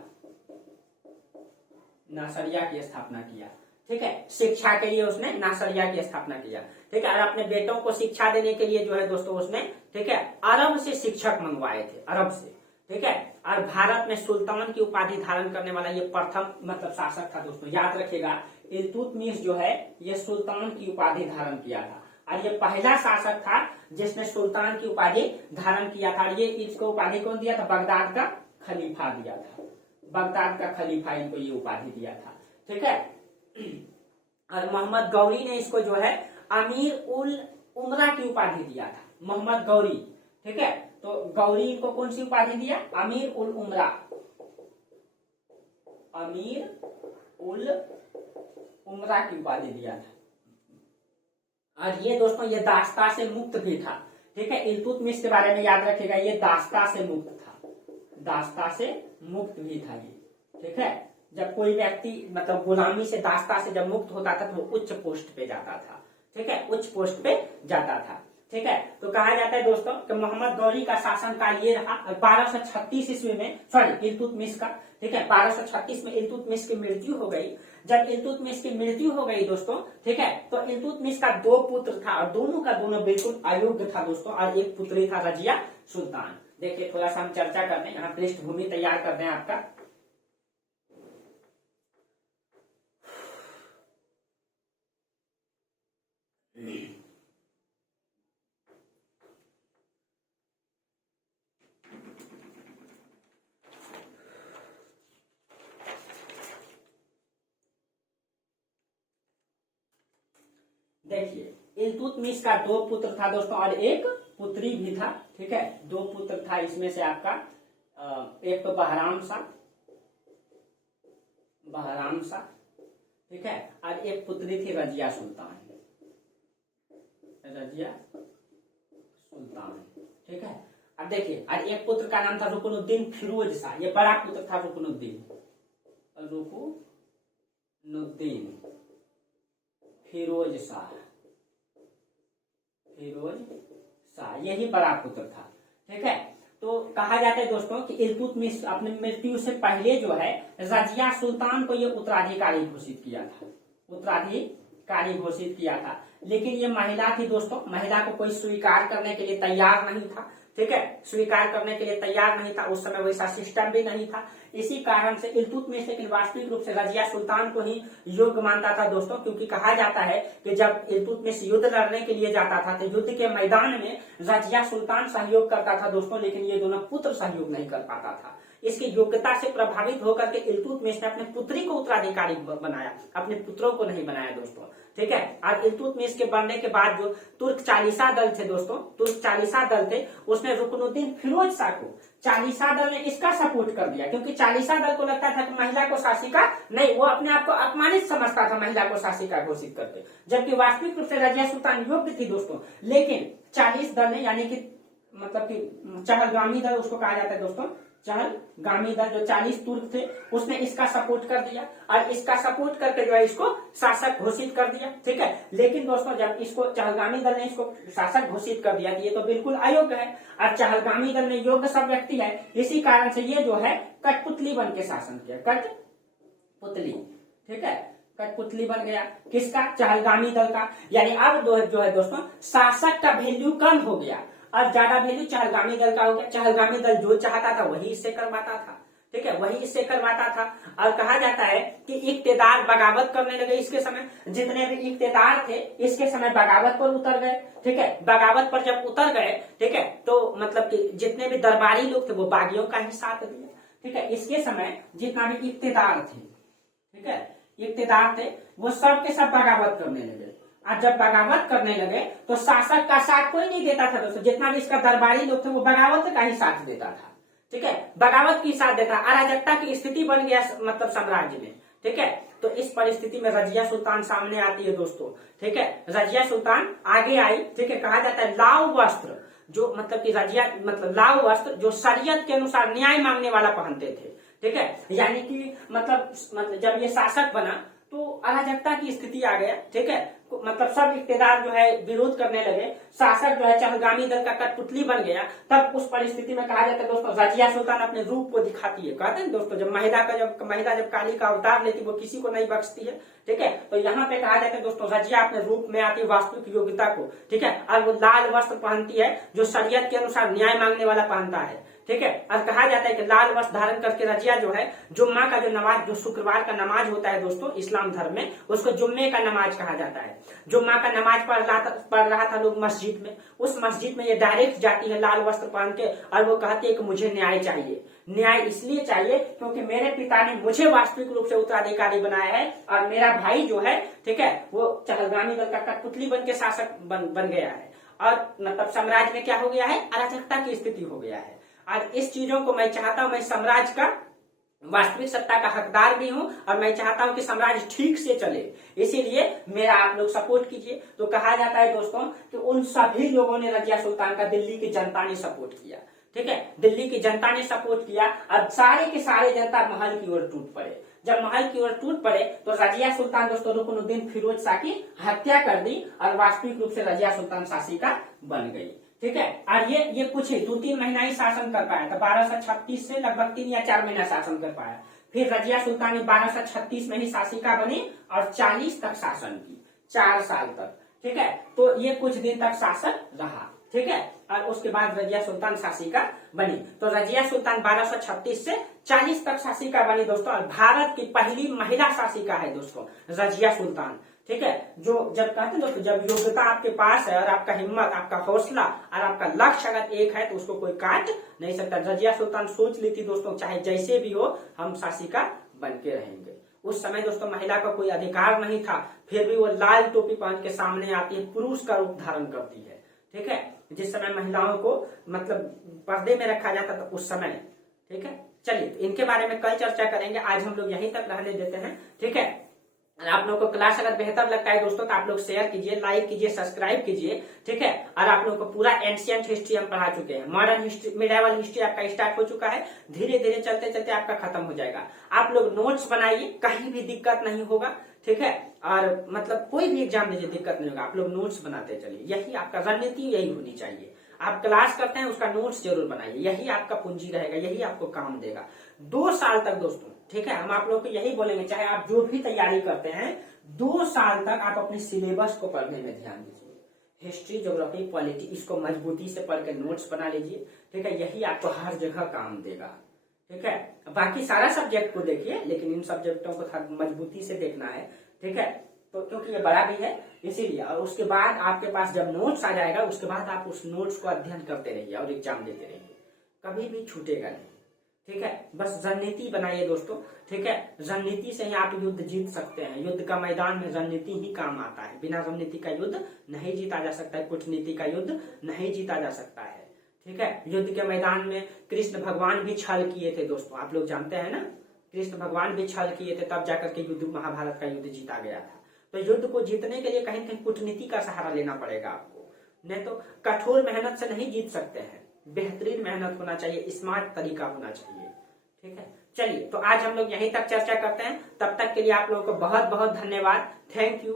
नासरिया की स्थापना किया। ठीक है, शिक्षा के लिए उसने नासरिया की स्थापना किया। ठीक है, और अपने बेटों को शिक्षा देने के लिए जो है दोस्तों उसने, ठीक है, अरब से शिक्षक मंगवाए थे, अरब से। ठीक है, और भारत में सुल्तान की उपाधि धारण करने वाला ये प्रथम मतलब शासक था दोस्तों। याद रखिएगा, इल्तुतमिश जो है ये सुल्तान की उपाधि धारण किया था, और ये पहला शासक था जिसने सुल्तान की उपाधि धारण किया था। ये इसको उपाधि कौन दिया था, बगदाद का खलीफा दिया था, बगदाद का खलीफा इनको ये उपाधि दिया था। ठीक है, और मोहम्मद गौरी ने इसको जो है अमीर उल उमरा की उपाधि दिया था, मोहम्मद गौरी। ठीक है, तो गौरी को कौन सी उपाधि दिया, अमीर उल उमरा, अमीर उल उमरा की उपाधि दिया था। और ये दोस्तों ये दास्ता से मुक्त भी था। ठीक है, इल्तुतमिश के बारे में याद रखिएगा, ये दास्ता से मुक्त था, दास्ता से मुक्त भी था ये। ठीक है, जब कोई व्यक्ति मतलब गुलामी से, दास्ता से जब मुक्त होता था तो वो उच्च पोस्ट पे जाता था। ठीक है, उच्च पोस्ट पे जाता था। ठीक है, तो कहा जाता है दोस्तों कि मोहम्मद गौरी का शासनकाल ये रहा 1236 ईस्वी में, सॉरी इल्तुतमिश का। ठीक है, 1236 में इल्तुतमिश की मृत्यु हो गई। जब इल्तुतमिश की मृत्यु हो गई दोस्तों, ठीक है, तो इल्तुतमिश का 2 पुत्र था और दोनों का दोनों बिल्कुल अयोग्य था दोस्तों, और एक पुत्री था रजिया सुल्तान। देखिए थोड़ा सा हम चर्चा कर दें, यहाँ पृष्ठभूमि तैयार कर दें आपका। देखिए, इल्तुतमिश का 2 पुत्र था दोस्तों और एक पुत्री भी था। ठीक है, 2 पुत्र था, इसमें से आपका एक तो बहराम शाह, ठीक है, और एक पुत्री थी रजिया सुल्तान, रजिया सुल्तान। ठीक है, अब देखिए, और एक पुत्र का नाम था रुकनुद्दीन फिरोज शाह, ये बड़ा पुत्र था रुकनुद्दीन फिरोज शाह, यही बड़ा पुत्र था। ठीक है, तो कहा जाता है दोस्तों कि इल्तुतमिश अपनी मृत्यु से पहले जो है रजिया सुल्तान को ये उत्तराधिकारी घोषित किया था, लेकिन ये महिला थी दोस्तों, महिला को कोई स्वीकार करने के लिए तैयार नहीं था। ठीक है, स्वीकार करने के लिए तैयार नहीं था, उस समय वैसा सिस्टम भी नहीं था। इसी कारण से इल्तुतमिश लेकिन वास्तविक रूप से रजिया सुल्तान को ही योग्य मानता था दोस्तों, क्योंकि कहा जाता है कि जब इल्तुतमिश युद्ध लड़ने के लिए जाता था तो युद्ध के मैदान में रजिया सुल्तान सहयोग करता था दोस्तों, लेकिन ये दोनों पुत्र सहयोग नहीं कर पाता था। इसकी योग्यता से प्रभावित होकर के इल्तुतमिश ने अपने पुत्री को उत्तराधिकारी बनाया, अपने पुत्रों को नहीं बनाया दोस्तों। ठीक है, और इल्तुतमिश के बनने के बाद जो तुर्क चालीसा दल थे दोस्तों, तुर्क चालीसा दल थे, उसने रुकनुद्दीन फिरोज शाह को, चालीसा दल ने इसका सपोर्ट कर दिया, क्योंकि चालीसा दल को लगता था कि महिला को शासिका नहीं, वो अपने आप को अपमानित समझता था महिला को शासिका घोषित करके, जबकि वास्तविक रूप से रजिया सुल्तान योग्य थी दोस्तों। लेकिन 40 दल ने, यानी कि मतलब कि चहलगामी दल उसको कहा जाता है दोस्तों, चहलगामी दल जो 40 तुर्क थे उसने इसका सपोर्ट कर दिया, और इसका सपोर्ट करके जो है इसको शासक घोषित कर दिया। ठीक है, लेकिन दोस्तों जब इसको चहलगामी दल ने इसको शासक घोषित कर दिया तो ये तो बिल्कुल अयोग्य है, और चहलगामी दल में योग्य सब व्यक्ति है, इसी कारण से ये जो है कठपुतली बन के शासन किया, कठपुतली। ठीक है, कठपुतली बन गया किसका, चहलगामी दल का। यानी अब जो है दोस्तों शासक का वैल्यू कम हो गया और ज्यादा वैल्यू चहलगामी दल का हो गया। चहलगामी दल जो चाहता था वही इससे करवाता था। ठीक है, वही इससे करवाता था। और कहा जाता है कि इक्तेदार बगावत करने लगे इसके समय, जितने भी इक्तेदार थे इसके समय बगावत पर उतर गए। ठीक है, बगावत पर जब उतर गए, ठीक है, तो मतलब कि जितने भी दरबारी लोग थे वो बागियों का ही साथ दिए। ठीक है, इसके समय जितना भी इक्तेदार थे, ठीक है, इक्तेदार थे, वो सब के सब बगावत करने लगे। और जब बगावत करने लगे तो शासक का साथ कोई नहीं देता था दोस्तों, जितना भी इसका दरबारी लोग थे वो बगावत का ही साथ देता था। ठीक है, बगावत की साथ देता, अराजकता की स्थिति बन गया मतलब साम्राज्य में। ठीक है, तो इस परिस्थिति में रजिया सुल्तान सामने आती है दोस्तों। ठीक है, रजिया सुल्तान आगे आई। ठीक है, कहा जाता है लाव वस्त्र, जो मतलब कि रजिया मतलब लाव वस्त्र जो शरीयत के अनुसार न्याय मांगने वाला पहनते थे। ठीक है, यानी कि मतलब जब ये शासक बना तो अराजकता की स्थिति आ गया। ठीक है, मतलब सब इख्तियार जो है विरोध करने लगे, शासक जो है चहलगामी दल का कठपुतली बन गया। तब उस परिस्थिति में कहा जाता है दोस्तों, रजिया सुल्तान अपने रूप को दिखाती है। कहते हैं दोस्तों, जब महिला जब काली का अवतार लेती वो किसी को नहीं बख्शती है। ठीक है, तो यहाँ पे कहा जाता है दोस्तों, रजिया अपने रूप में आती है वास्तविक योग्यता को। ठीक है, और वो लाल वस्त्र पहनती है जो शरीयत के अनुसार न्याय मांगने वाला पहनता है। ठीक है, और कहा जाता है कि लाल वस्त्र धारण करके रजिया जो है जुम्मा का जो नमाज, जो शुक्रवार का नमाज होता है दोस्तों इस्लाम धर्म में, उसको जुम्मे का नमाज कहा जाता है। जुम्मा का नमाज पढ़ रहा था लोग मस्जिद में, उस मस्जिद में ये डायरेक्ट जाती है लाल वस्त्र पहन के, और वो कहती है कि मुझे न्याय चाहिए। न्याय इसलिए चाहिए क्योंकि मेरे पिता ने मुझे वास्तविक रूप से उत्तराधिकारी बनाया है, और मेरा भाई जो है, ठीक है, वो चहलगामी दल का कठपुतली बन के शासक बन गया है। और मतलब साम्राज्य में क्या हो गया है, अराजकता की स्थिति हो गया है। और इस चीजों को मैं चाहता हूं, मैं साम्राज्य का वास्तविक सत्ता का हकदार भी हूं, और मैं चाहता हूं कि साम्राज्य ठीक से चले, इसीलिए मेरा आप लोग सपोर्ट कीजिए। तो कहा जाता है दोस्तों कि उन सभी लोगों ने रजिया सुल्तान का दिल्ली की जनता ने सपोर्ट किया। ठीक है, दिल्ली की जनता ने सपोर्ट किया, और सारे के सारे जनता महल की ओर टूट पड़े। जब महल की ओर टूट पड़े तो रजिया सुल्तान दोस्तों रुकनुद्दीन फिरोज शाह की हत्या कर दी, और वास्तविक रूप से रजिया सुल्तान शासिका बन गई। ठीक है, और ये कुछ 2-3 महीना ही शासन कर पाया था, 1236 से लगभग 3 या 4 महीना शासन कर पाया। फिर रजिया सुल्तान 1236 में ही शासिका बनी और 40 तक शासन की, 4 साल तक। ठीक है, तो ये कुछ दिन तक शासन रहा। ठीक है, और उसके बाद रजिया सुल्तान शासिका बनी। तो रजिया सुल्तान 1236 से 40 तक शासिका बनी दोस्तों, और भारत की पहली महिला शासिका है दोस्तों रजिया सुल्तान। ठीक है, जो जब कहते हैं दोस्तों, जब योग्यता आपके पास है और आपका हिम्मत, आपका हौसला और आपका लक्ष्य अगर एक है तो उसको कोई काट नहीं सकता। रजिया सुल्तान सोच ली थी दोस्तों, चाहे जैसे भी हो हम शासिका बन के रहेंगे। उस समय दोस्तों महिला का कोई अधिकार नहीं था, फिर भी वो लाल टोपी पहन के सामने आती है, पुरुष का रूप धारण करती है। ठीक है, जिस समय महिलाओं को मतलब पर्दे में रखा जाता था उस समय। ठीक है, चलिए इनके बारे में कल चर्चा करेंगे, आज हम लोग यहीं तक रहने देते हैं। ठीक है, आप लोगों को क्लास अगर बेहतर लगता है दोस्तों तो आप लोग शेयर कीजिए, लाइक कीजिए, सब्सक्राइब कीजिए। ठीक है, और आप लोगों को पूरा एंशिएंट हिस्ट्री हम पढ़ा चुके हैं, मॉडर्न हिस्ट्री, मिडाइवल हिस्ट्री आपका स्टार्ट हो चुका है, धीरे धीरे चलते चलते आपका खत्म हो जाएगा। आप लोग नोट्स बनाइए, कहीं भी दिक्कत नहीं होगा। ठीक है, और मतलब कोई भी एग्जाम दीजिए दिक्कत नहीं होगा, आप लोग नोट्स बनाते चलिए, यही आपका रणनीति यही होनी चाहिए। आप क्लास करते हैं उसका नोट्स जरूर बनाइए, यही आपका पूंजी रहेगा, यही आपको काम देगा 2 साल तक दोस्तों। ठीक है, हम आप लोगों को यही बोलेंगे, चाहे आप जो भी तैयारी करते हैं 2 साल तक आप अपने सिलेबस को पढ़ने में ध्यान दीजिए। हिस्ट्री, ज्योग्राफी, पॉलिटी, इसको मजबूती से पढ़ के नोट्स बना लीजिए। ठीक है, यही आपको हर जगह काम देगा। ठीक है, बाकी सारा सब्जेक्ट को देखिए, लेकिन इन सब्जेक्टों को मजबूती से देखना है। ठीक है, तो क्योंकि ये बड़ा भी है इसीलिए, और उसके बाद आपके पास जब नोट्स आ जाएगा उसके बाद आप उस नोट्स को अध्ययन करते रहिए और एग्जाम देते रहिए, कभी भी छूटेगा नहीं। ठीक है, बस रणनीति बनाइए दोस्तों। ठीक है, रणनीति से ही आप युद्ध जीत सकते हैं, युद्ध का मैदान में रणनीति ही काम आता है, बिना रणनीति का युद्ध नहीं जीता जा सकता है, कूटनीति का युद्ध नहीं जीता जा सकता है। ठीक है, युद्ध के मैदान में कृष्ण भगवान भी छल किए थे दोस्तों, आप लोग जानते हैं ना, कृष्ण भगवान भी छल किए थे, तब जाकर के युद्ध, महाभारत का युद्ध जीता गया था। तो युद्ध को जीतने के लिए कहीं न कहीं कूटनीति का सहारा लेना पड़ेगा आपको, नहीं तो कठोर मेहनत से नहीं जीत सकते हैं, बेहतरीन मेहनत होना चाहिए, स्मार्ट तरीका होना चाहिए। ठीक है, चलिए तो आज हम लोग यहीं तक चर्चा करते हैं, तब तक के लिए आप लोगों को बहुत बहुत धन्यवाद। Thank you.